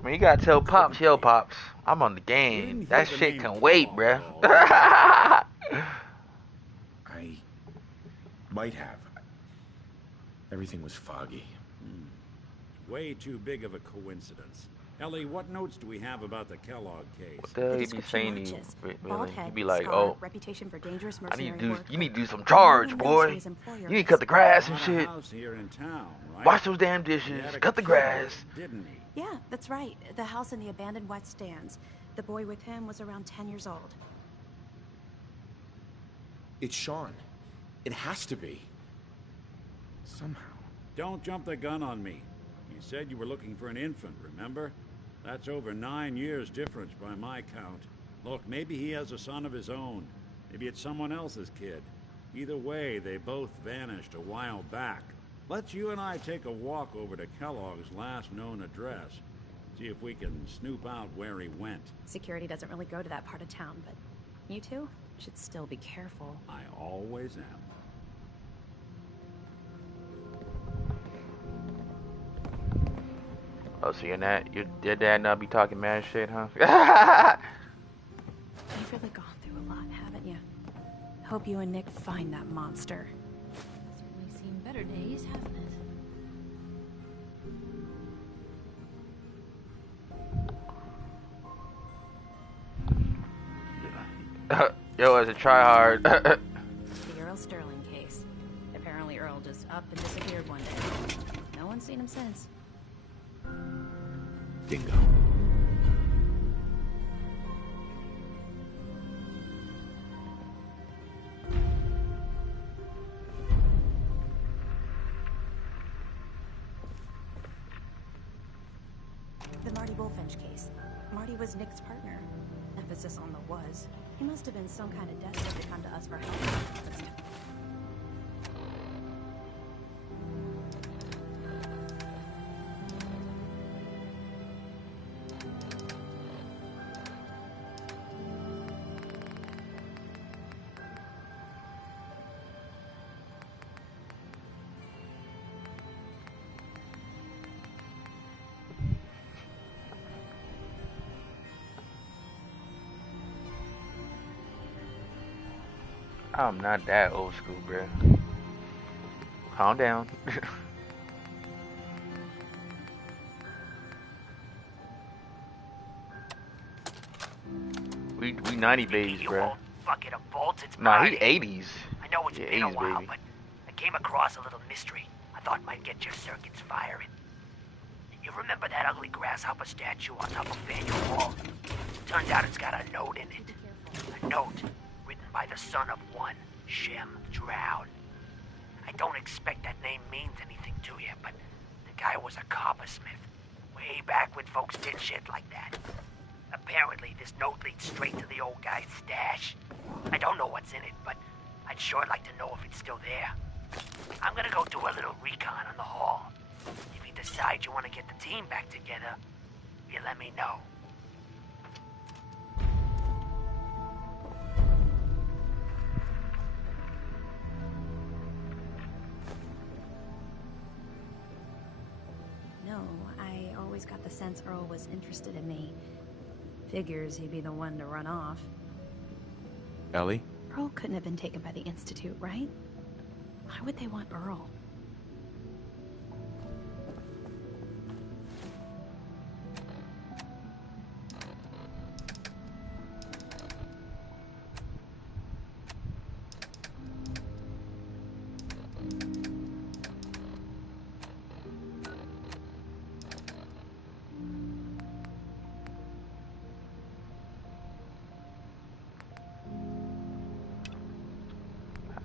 I mean, you gotta tell Pops, yo, Pops, I'm on the game. That shit can wait, bruh. I might have. Everything was foggy. Way too big of a coincidence. Ellie, what notes do we have about the Kellogg case? What the hell The he be description saying? matches. Really? Bald He head, be like, scar, oh, reputation for dangerous I need mercenary to do. work. You need to do some No charge, one knows who boy. his employer You need to is. cut the grass and Bought a shit. house here in town, right? Wash those damn He dishes. had a Cut the kid grass. with it, didn't he? Yeah, that's right. The house in the abandoned West Stands. The boy with him was around 10 years old. It's Sean. It has to be. Somehow. Don't jump the gun on me. You said you were looking for an infant, remember? That's over 9 years difference by my count. Look, maybe he has a son of his own. Maybe it's someone else's kid. Either way, they both vanished a while back. Let's you and I take a walk over to Kellogg's last known address. See if we can snoop out where he went. Security doesn't really go to that part of town, but you two should still be careful. I always am. Oh, so your dad not be talking mad shit, huh? You've really gone through a lot, haven't you? Hope you and Nick find that monster. Certainly seen better days, haven't it? Yo, as a tryhard. The Earl Sterling case. Apparently Earl just up and disappeared one day. No one's seen him since. Bingo. The Marty Bullfinch case. Marty was Nick's partner. Emphasis on the was. He must have been some kind of desperate to come to us for help. But still. I'm not that old school, bruh. Calm down. we 90 babies, bruh. Fucking a bolt, it's Nah, mine. he 80s. I know it's Yeah, been a 80s, while, baby. but I came across a little mystery I thought might get your circuits firing. You remember that ugly grasshopper statue on top of Faneuil Hall? Turns out it's got a note in it. A note written by the son of one, Shem Drown. I don't expect that name means anything to you, but the guy was a coppersmith. Way back when folks did shit like that. Apparently, this note leads straight to the old guy's stash. I don't know what's in it, but I'd sure like to know if it's still there. I'm gonna go do a little recon on the hall. If you decide you want to get the team back together, you let me know. No, I always got the sense Earl was interested in me. Figures he'd be the one to run off. Ellie? Earl couldn't have been taken by the Institute, right? Why would they want Earl?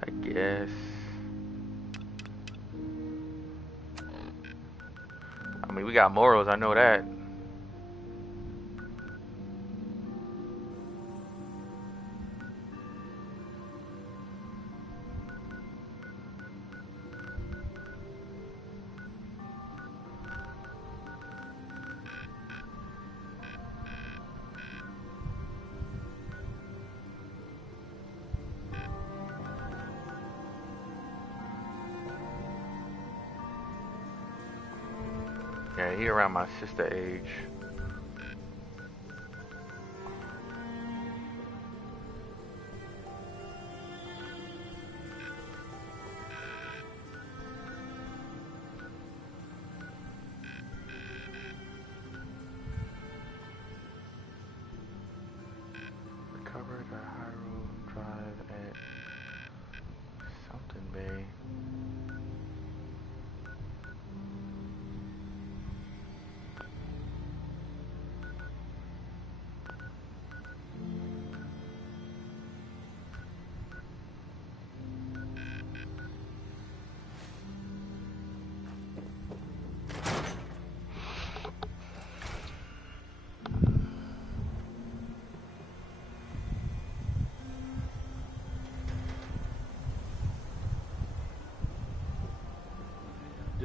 I guess. I mean, we got morals, I know that. Yeah, he around my sister age.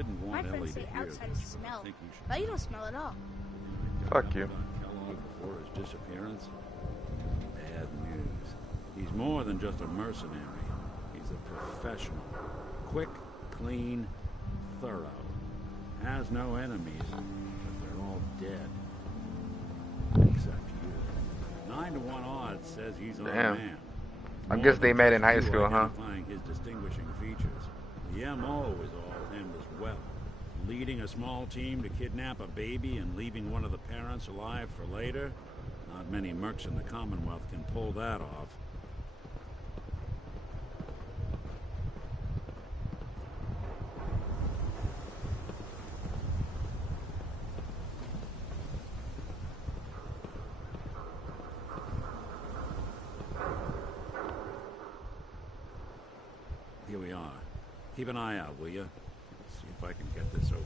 didn't My want friends Ellie to say hear outsiders this, but I smell. think you should But you don't smell at all. Fuck you. Kellogg before his disappearance. Bad news. He's more than just a mercenary. He's a professional. Quick, clean, thorough. Has no enemies, but they're all dead. Except you. 9 to 1 odds says he's our Damn. man. I More guess they than met just in high you school, huh? identifying his distinguishing features. The MO is all him as well. Leading a small team to kidnap a baby and leaving one of the parents alive for later? Not many mercs in the Commonwealth can pull that off. Here we are. Keep an eye out, will you? See if I can get this open.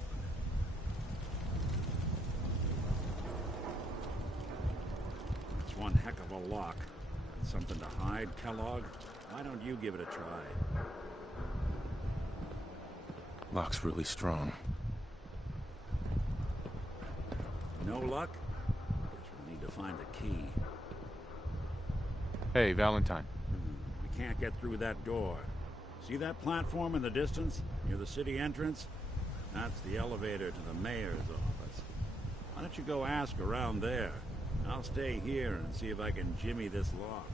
It's one heck of a lock. Got something to hide, Kellogg? Why don't you give it a try? Lock's really strong. No luck? Guess we'll need to find a key. Hey, Valentine. We can't get through that door. See that platform in the distance, near the city entrance? That's the elevator to the mayor's office. Why don't you go ask around there? I'll stay here and see if I can jimmy this lock.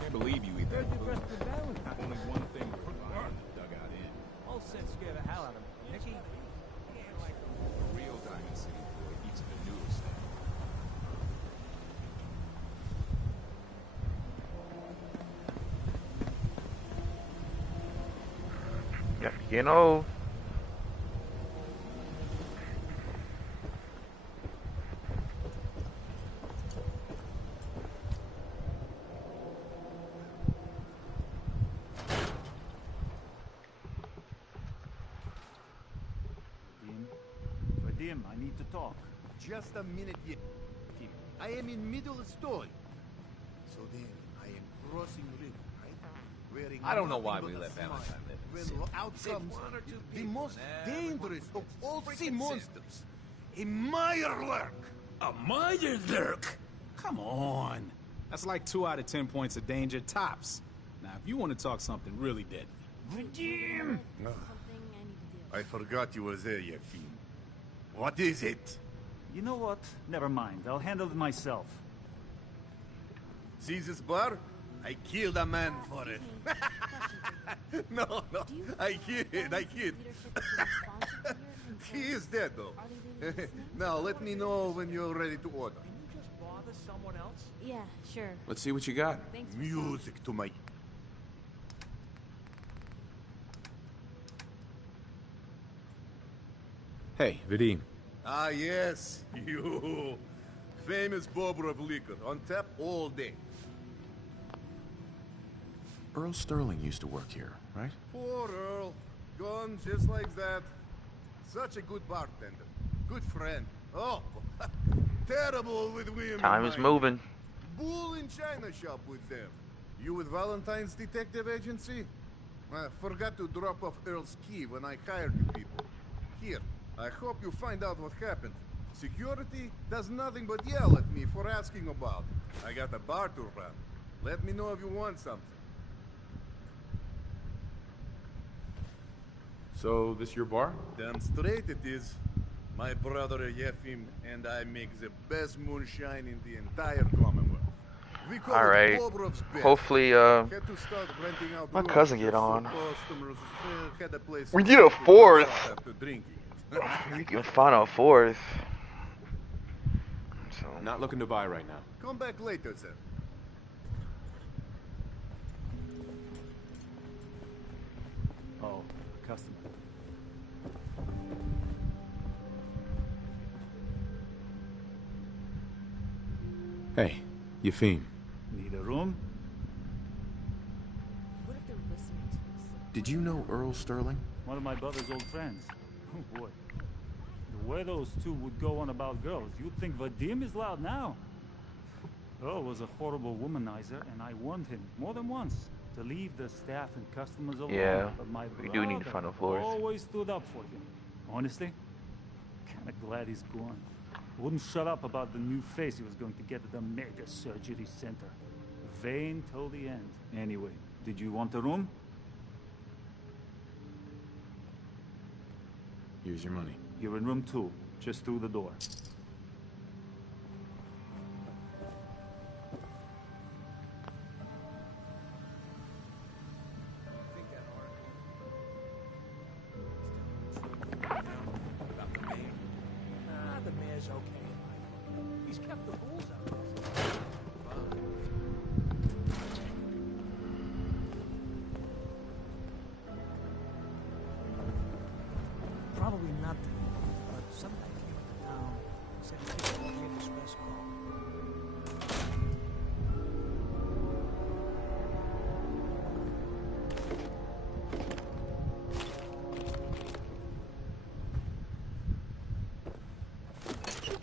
Can't believe you eat that food. Only one thing we're flying the dugout in. All set scared the hell out of me. Nicky? A real Diamond City boy eats the noodle stand. Yeah, you know. Vadim, I need to talk. Just a minute yet. I am in middle of story. So then, I am crossing river, right? Wearing I don't know why nothing we but let a smile. Valentine live in the When city. out Save comes one or two the people, most and dangerous of all sea freaking monsters. A Meyerlurk! A Meyerlurk? Come on. That's like 2 out of 10 points of danger tops. Now, if you want to talk something really deadly. Vadim! I forgot you were there, Yefim. What is it? You know what? Never mind. I'll handle it myself. See this bar? I killed a man for it. No, I kid. He is dead, though. Now, let me know when you're ready to order. Can you just bother someone else? Yeah, sure. Let's see what you got. Thanks for Music to my... Hey, Vadim. Ah, yes, you. Famous bobber of liquor, on tap all day. Earl Sterling used to work here, right? Poor Earl. Gone just like that. Such a good bartender. Good friend. Oh, terrible with women. Time is moving. Bull in China shop with them. You with Valentine's detective agency? I forgot to drop off Earl's key when I hired you people. Here, I hope you find out what happened. Security does nothing but yell at me for asking about it. I got a bar to run. Let me know if you want something. So, this your bar? Damn straight it is. My brother Yefim and I make the best moonshine in the entire Commonwealth. We call All right. it Bobrov's Best. Hopefully, Had to start renting out my rooms cousin just get so on. customers, had a place We to need a sit with fourth. us after drinking. We can find a fourth. So. Not looking to buy right now. Come back later, sir. Oh, customer. Hey, Yefim. Need a room? What if they're listening to us? Did you know Earl Sterling? One of my brother's old friends. Oh boy. The The way those two would go on about girls, you'd think Vadim is loud now. Earl was a horrible womanizer, and I warned him more than once to leave the staff and customers alone. Yeah, But my we do need to find a florist. always stood up for him. Honestly, kinda glad he's gone. Wouldn't shut up about the new face he was going to get at the mega surgery center. Vain till the end. Anyway, did you want a room? Here's your money. You're in room 2, just through the door. The mayor's okay. He's kept the bulls out. Probably nothing, but some guy came into town and said he took a real express call.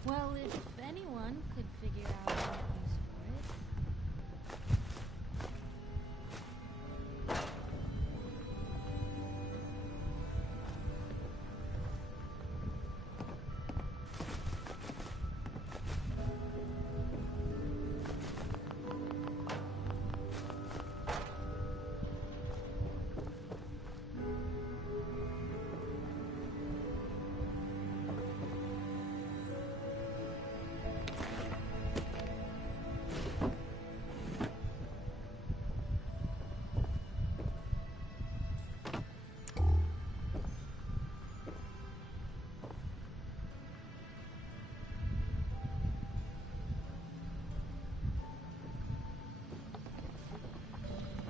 Well, if anyone could figure out a use for it.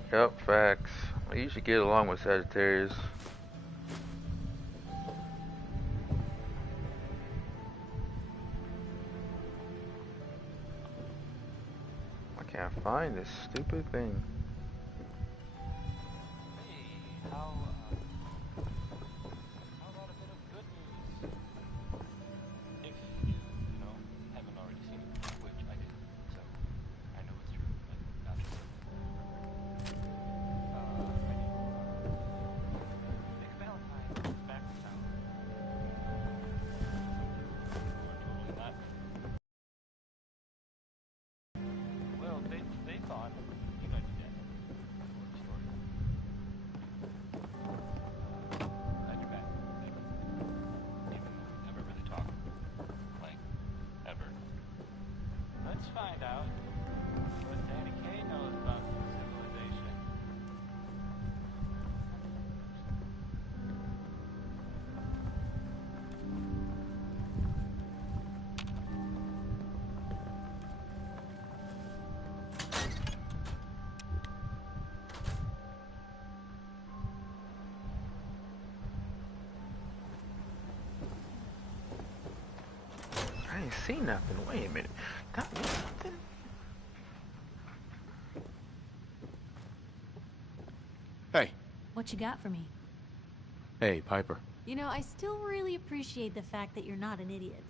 Yep, facts. You should get along with Sagittarius. I can't find this stupid thing. How about a bit of good news? If you know, haven't already seen it, which I did, so I know it's true, but not true. Nick Valentine is back in town. Totally not. Well, they thought you might be dead. Story. Glad you're back. Even though we never really talked. Like, ever. Let's find out what Danny Kaye knows about civilization. I ain't seen nothing. Wait a minute. That was something. Hey. What you got for me? Hey, Piper. You know, I still really appreciate the fact that you're not an idiot.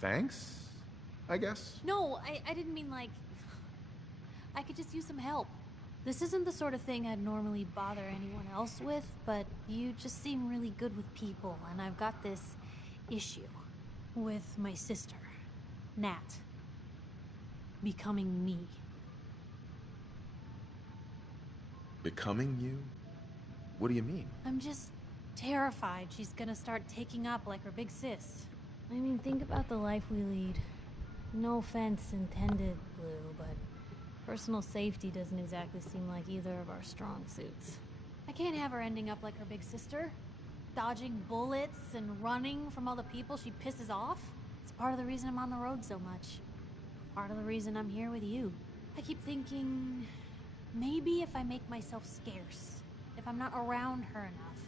Thanks? I guess? No, I didn't mean like... I could just use some help. This isn't the sort of thing I'd normally bother anyone else with, but you just seem really good with people, and I've got this issue with my sister, Nat, becoming me. Becoming you? What do you mean? I'm just terrified she's gonna start taking up like her big sis. I mean, think about the life we lead. No offense intended, Blue, but personal safety doesn't exactly seem like either of our strong suits. I can't have her ending up like her big sister, dodging bullets and running from all the people she pisses off. It's part of the reason I'm on the road so much. Part of the reason I'm here with you. I keep thinking, maybe if I make myself scarce, if I'm not around her enough,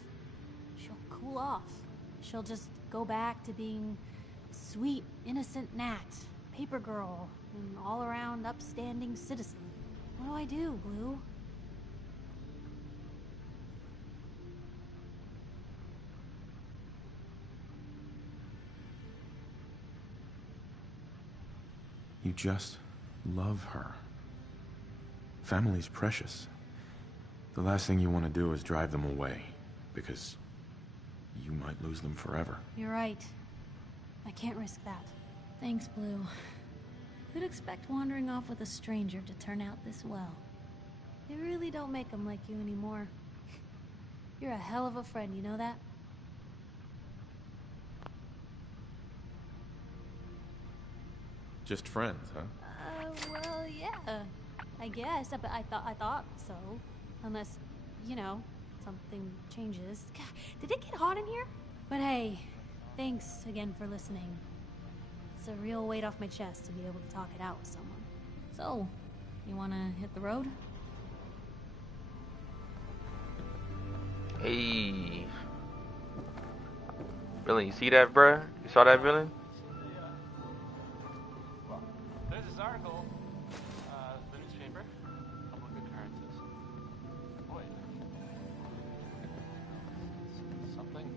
she'll cool off. She'll just go back to being sweet, innocent Nat, paper girl, an all-around upstanding citizen. What do I do, Blue? You just love her. Family's precious. The last thing you want to do is drive them away, because you might lose them forever. You're right. I can't risk that. Thanks, Blue. Who'd expect wandering off with a stranger to turn out this well? They really don't make them like you anymore. You're a hell of a friend, you know that? Just friends, huh? Well, yeah. I guess, but I thought so. Unless, you know, something changes. God, did it get hot in here? But hey, thanks again for listening. It's a real weight off my chest to be able to talk it out with someone. So, you wanna hit the road? Hey. Villain, you see that, bruh? You saw that, villain? Well, there's this article, the newspaper, public occurrences. Boy, something.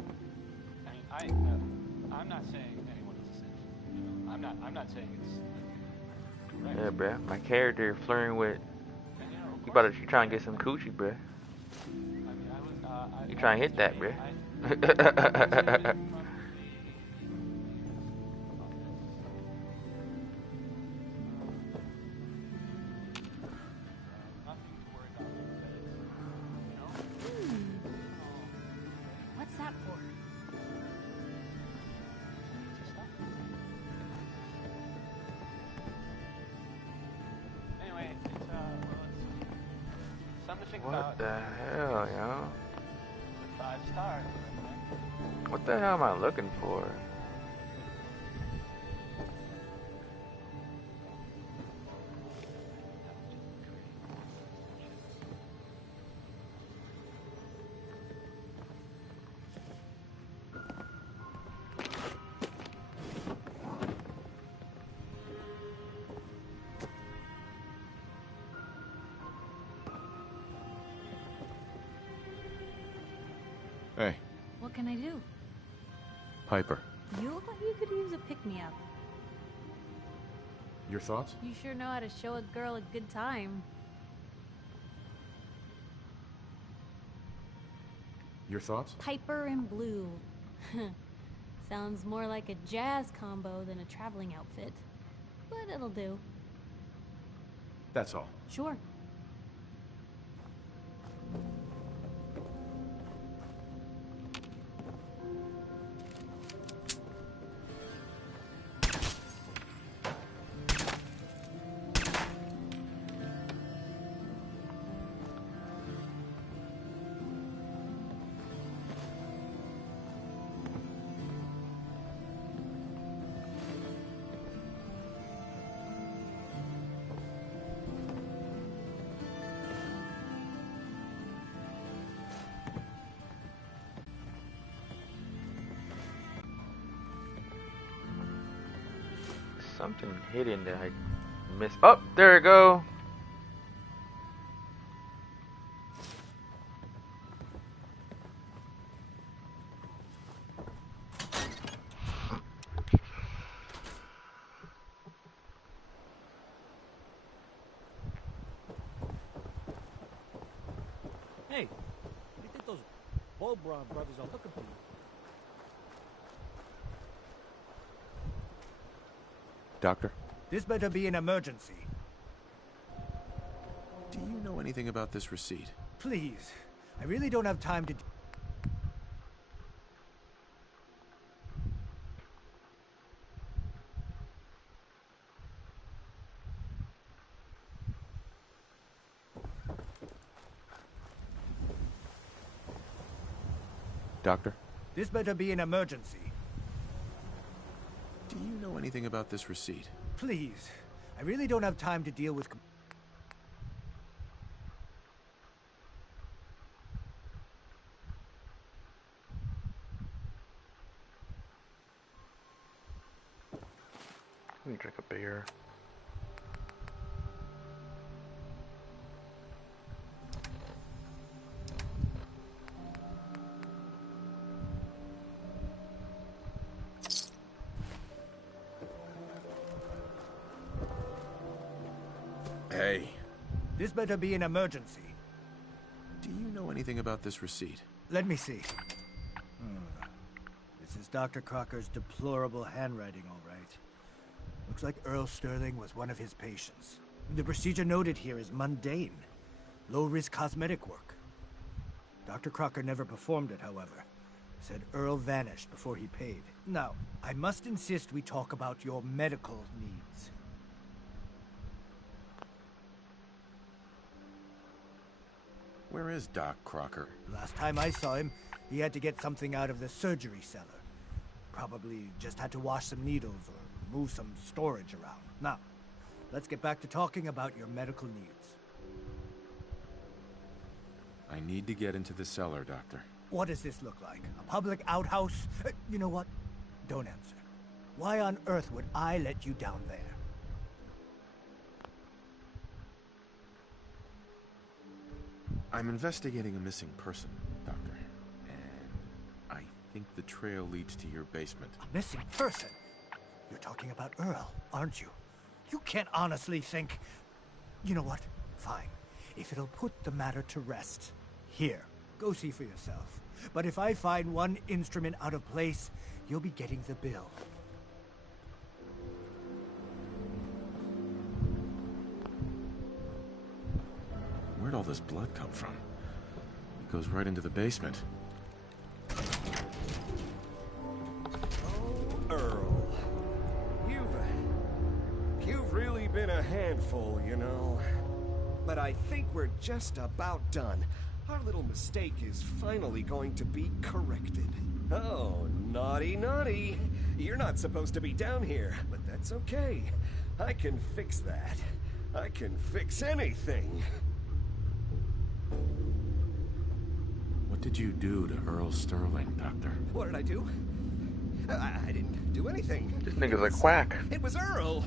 I mean, I'm not saying anyone is a snitch. You know, I'm not saying it's correct. Yeah, bruh. My character flirting with. You about to trying to get some coochie, bruh. You trying to hit that, bruh. What's that for? Anyway, it's something to think What about. the hell, yo? 5 stars. What the hell am I looking for? Hey, What can I do? Piper. You look like you could use a pick-me-up. Your thoughts? You sure know how to show a girl a good time. Your thoughts? Piper and Blue. Sounds more like a jazz combo than a traveling outfit. But it'll do. That's all. Sure. Something hidden that I missed. Oh, there we go. Hey, what do you think those Bulbron brothers are looking for? Doctor? This better be an emergency. Do you know anything about this receipt? Please, I really don't have time to... Doctor? This better be an emergency. Do you know anything about this receipt? Please, I really don't have time to deal with... Let me drink a beer. This better be an emergency. Do you know anything about this receipt? Let me see. This is Dr. Crocker's deplorable handwriting, all right. Looks like Earl Sterling was one of his patients. The procedure noted here is mundane. Low-risk cosmetic work. Dr. Crocker never performed it, however. Said Earl vanished before he paid. Now, I must insist we talk about your medical needs. Where is Doc Crocker? Last time I saw him, he had to get something out of the surgery cellar. Probably just had to wash some needles or move some storage around. Now, let's get back to talking about your medical needs. I need to get into the cellar, Doctor. What does this look like? A public outhouse? You know what? Don't answer. Why on earth would I let you down there? I'm investigating a missing person, Doctor. And I think the trail leads to your basement. A missing person? You're talking about Earl, aren't you? You can't honestly think... You know what? Fine. If it'll put the matter to rest. Here, go see for yourself. But if I find one instrument out of place, you'll be getting the bill. Where'd all this blood come from? It goes right into the basement. Oh, Earl. You've really been a handful, you know. But I think we're just about done. Our little mistake is finally going to be corrected. Oh, naughty, naughty. You're not supposed to be down here, but that's okay. I can fix that. I can fix anything. What did you do to Earl Sterling, Doctor? What did I do? I didn't do anything. This nigga's a quack. It was Earl.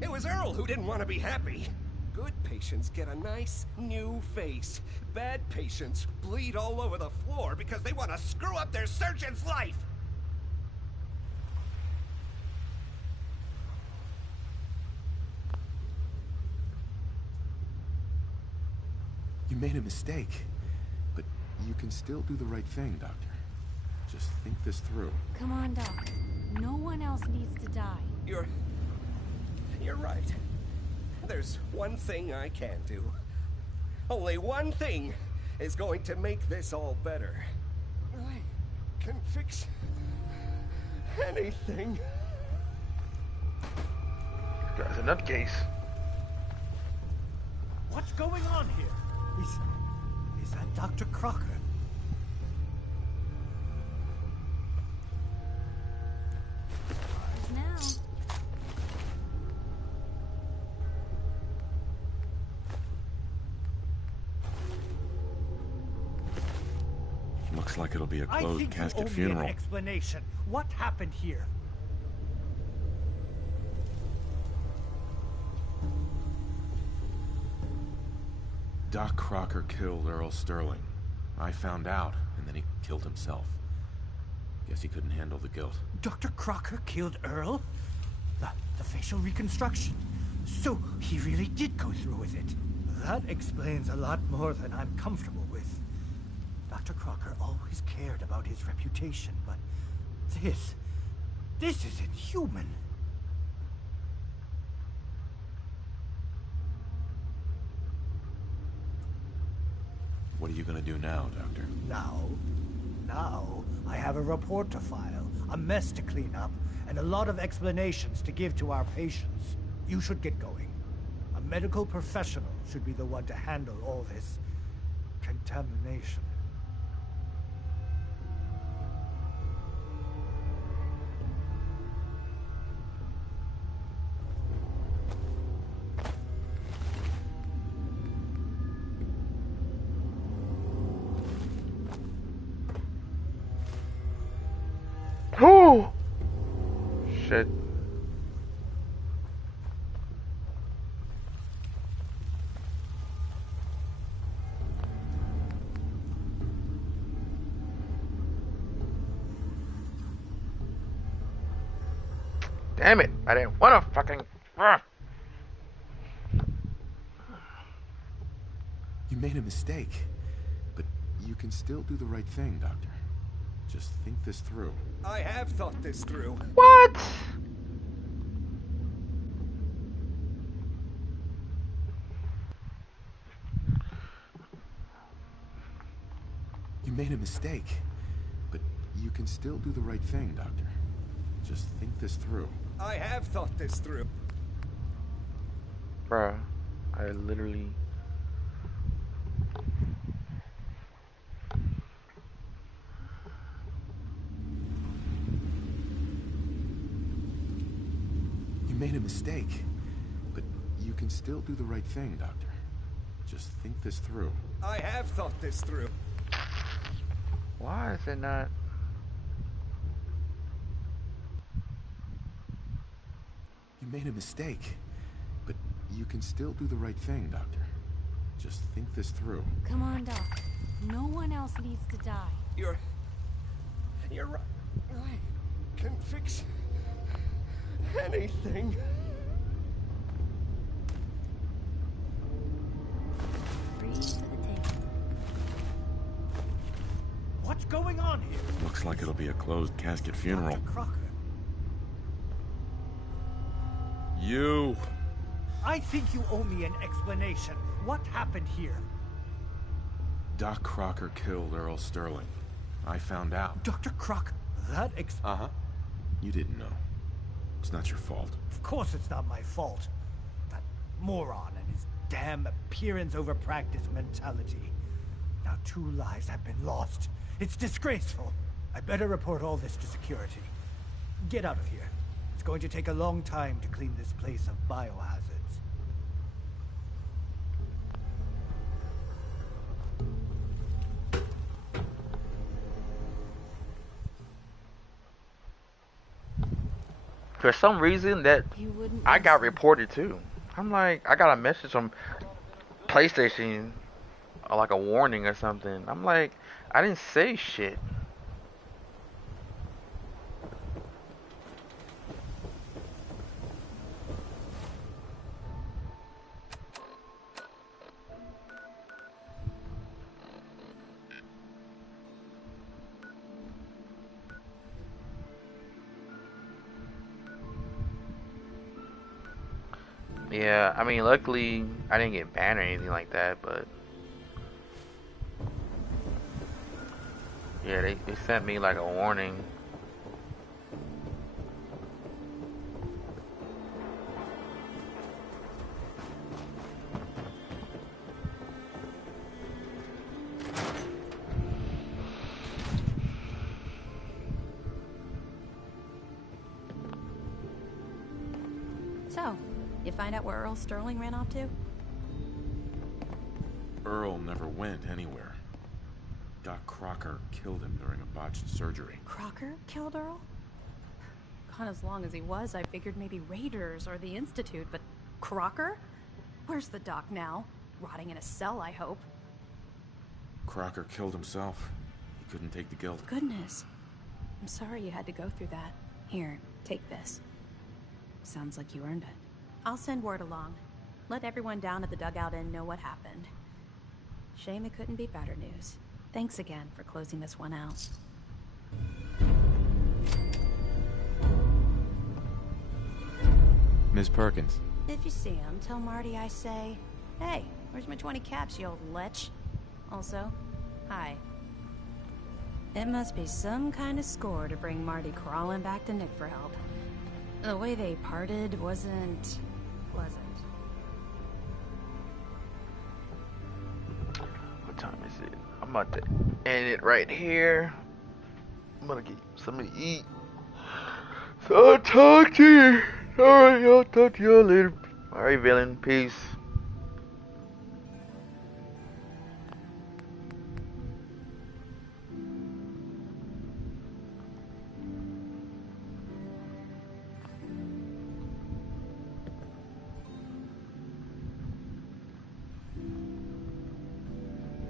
It was Earl who didn't want to be happy. Good patients get a nice, new face. Bad patients bleed all over the floor because they want to screw up their surgeon's life. You made a mistake. But you can still do the right thing, Doctor. Just think this through. Come on, Doc. No one else needs to die. You're right. There's one thing I can do. Only one thing is going to make this all better. I can fix anything. This guy's a nutcase. What's going on here? Is that Dr. Crocker? Now. Looks like it'll be a I closed think casket you owe me funeral. an explanation. What happened here? Doc Crocker killed Earl Sterling. I found out, and then he killed himself. Guess he couldn't handle the guilt. Dr. Crocker killed Earl? The facial reconstruction. So he really did go through with it. That explains a lot more than I'm comfortable with. Dr. Crocker always cared about his reputation, but this is inhuman. What are you gonna do now, Doctor? Now, I have a report to file, a mess to clean up, and a lot of explanations to give to our patients. You should get going. A medical professional should be the one to handle all this contamination. Oh shit. Damn it, I didn't wanna fucking You made a mistake, but you can still do the right thing, Doctor. Just think this through. I have thought this through. What? You made a mistake, but you can still do the right thing, Doctor. Just think this through. I have thought this through. Bruh, I literally... You made a mistake, but you can still do the right thing, Doctor. Just think this through. I have thought this through. Why is it not? You made a mistake, but you can still do the right thing, Doctor. Just think this through. Come on, Doc. No one else needs to die. You're right. I can fix anything. Free for the taking. What's going on here? Looks like it'll be a closed casket funeral. Dr. Crocker. You! I think you owe me an explanation. What happened here? Doc Crocker killed Earl Sterling. I found out. Dr. Crocker? That Uh-huh. You didn't know. It's not your fault. Of course it's not my fault. That moron and his damn appearance over practice mentality. Now 2 lives have been lost. It's disgraceful. I better report all this to security. Get out of here. It's going to take a long time to clean this place of biohazards. For some reason that I got reported too. I'm like, I got a message from PlayStation, like a warning or something. I'm like, I didn't say shit. Yeah, I mean, luckily I didn't get banned or anything like that, but yeah, they sent me like a warning. So, you find out where Earl Sterling ran off to? Earl never went anywhere. Doc Crocker killed him during a botched surgery. Crocker killed Earl? Gone as long as he was, I figured maybe Raiders or the Institute, but Crocker? Where's the doc now? Rotting in a cell, I hope. Crocker killed himself. He couldn't take the guilt. Goodness. I'm sorry you had to go through that. Here, take this. Sounds like you earned it. I'll send word along. Let everyone down at the Dugout Inn know what happened. Shame it couldn't be better news. Thanks again for closing this one out. Miss Perkins. If you see him, tell Marty I say, hey, where's my 20 caps, you old lech? Also, hi. It must be some kind of score to bring Marty crawling back to Nick for help. The way they parted wasn't pleasant. What time is it? I'm about to end it right here. I'm gonna get something to eat. So I'll talk to you. Alright, I'll talk to y'all later. Alright, villain. Peace.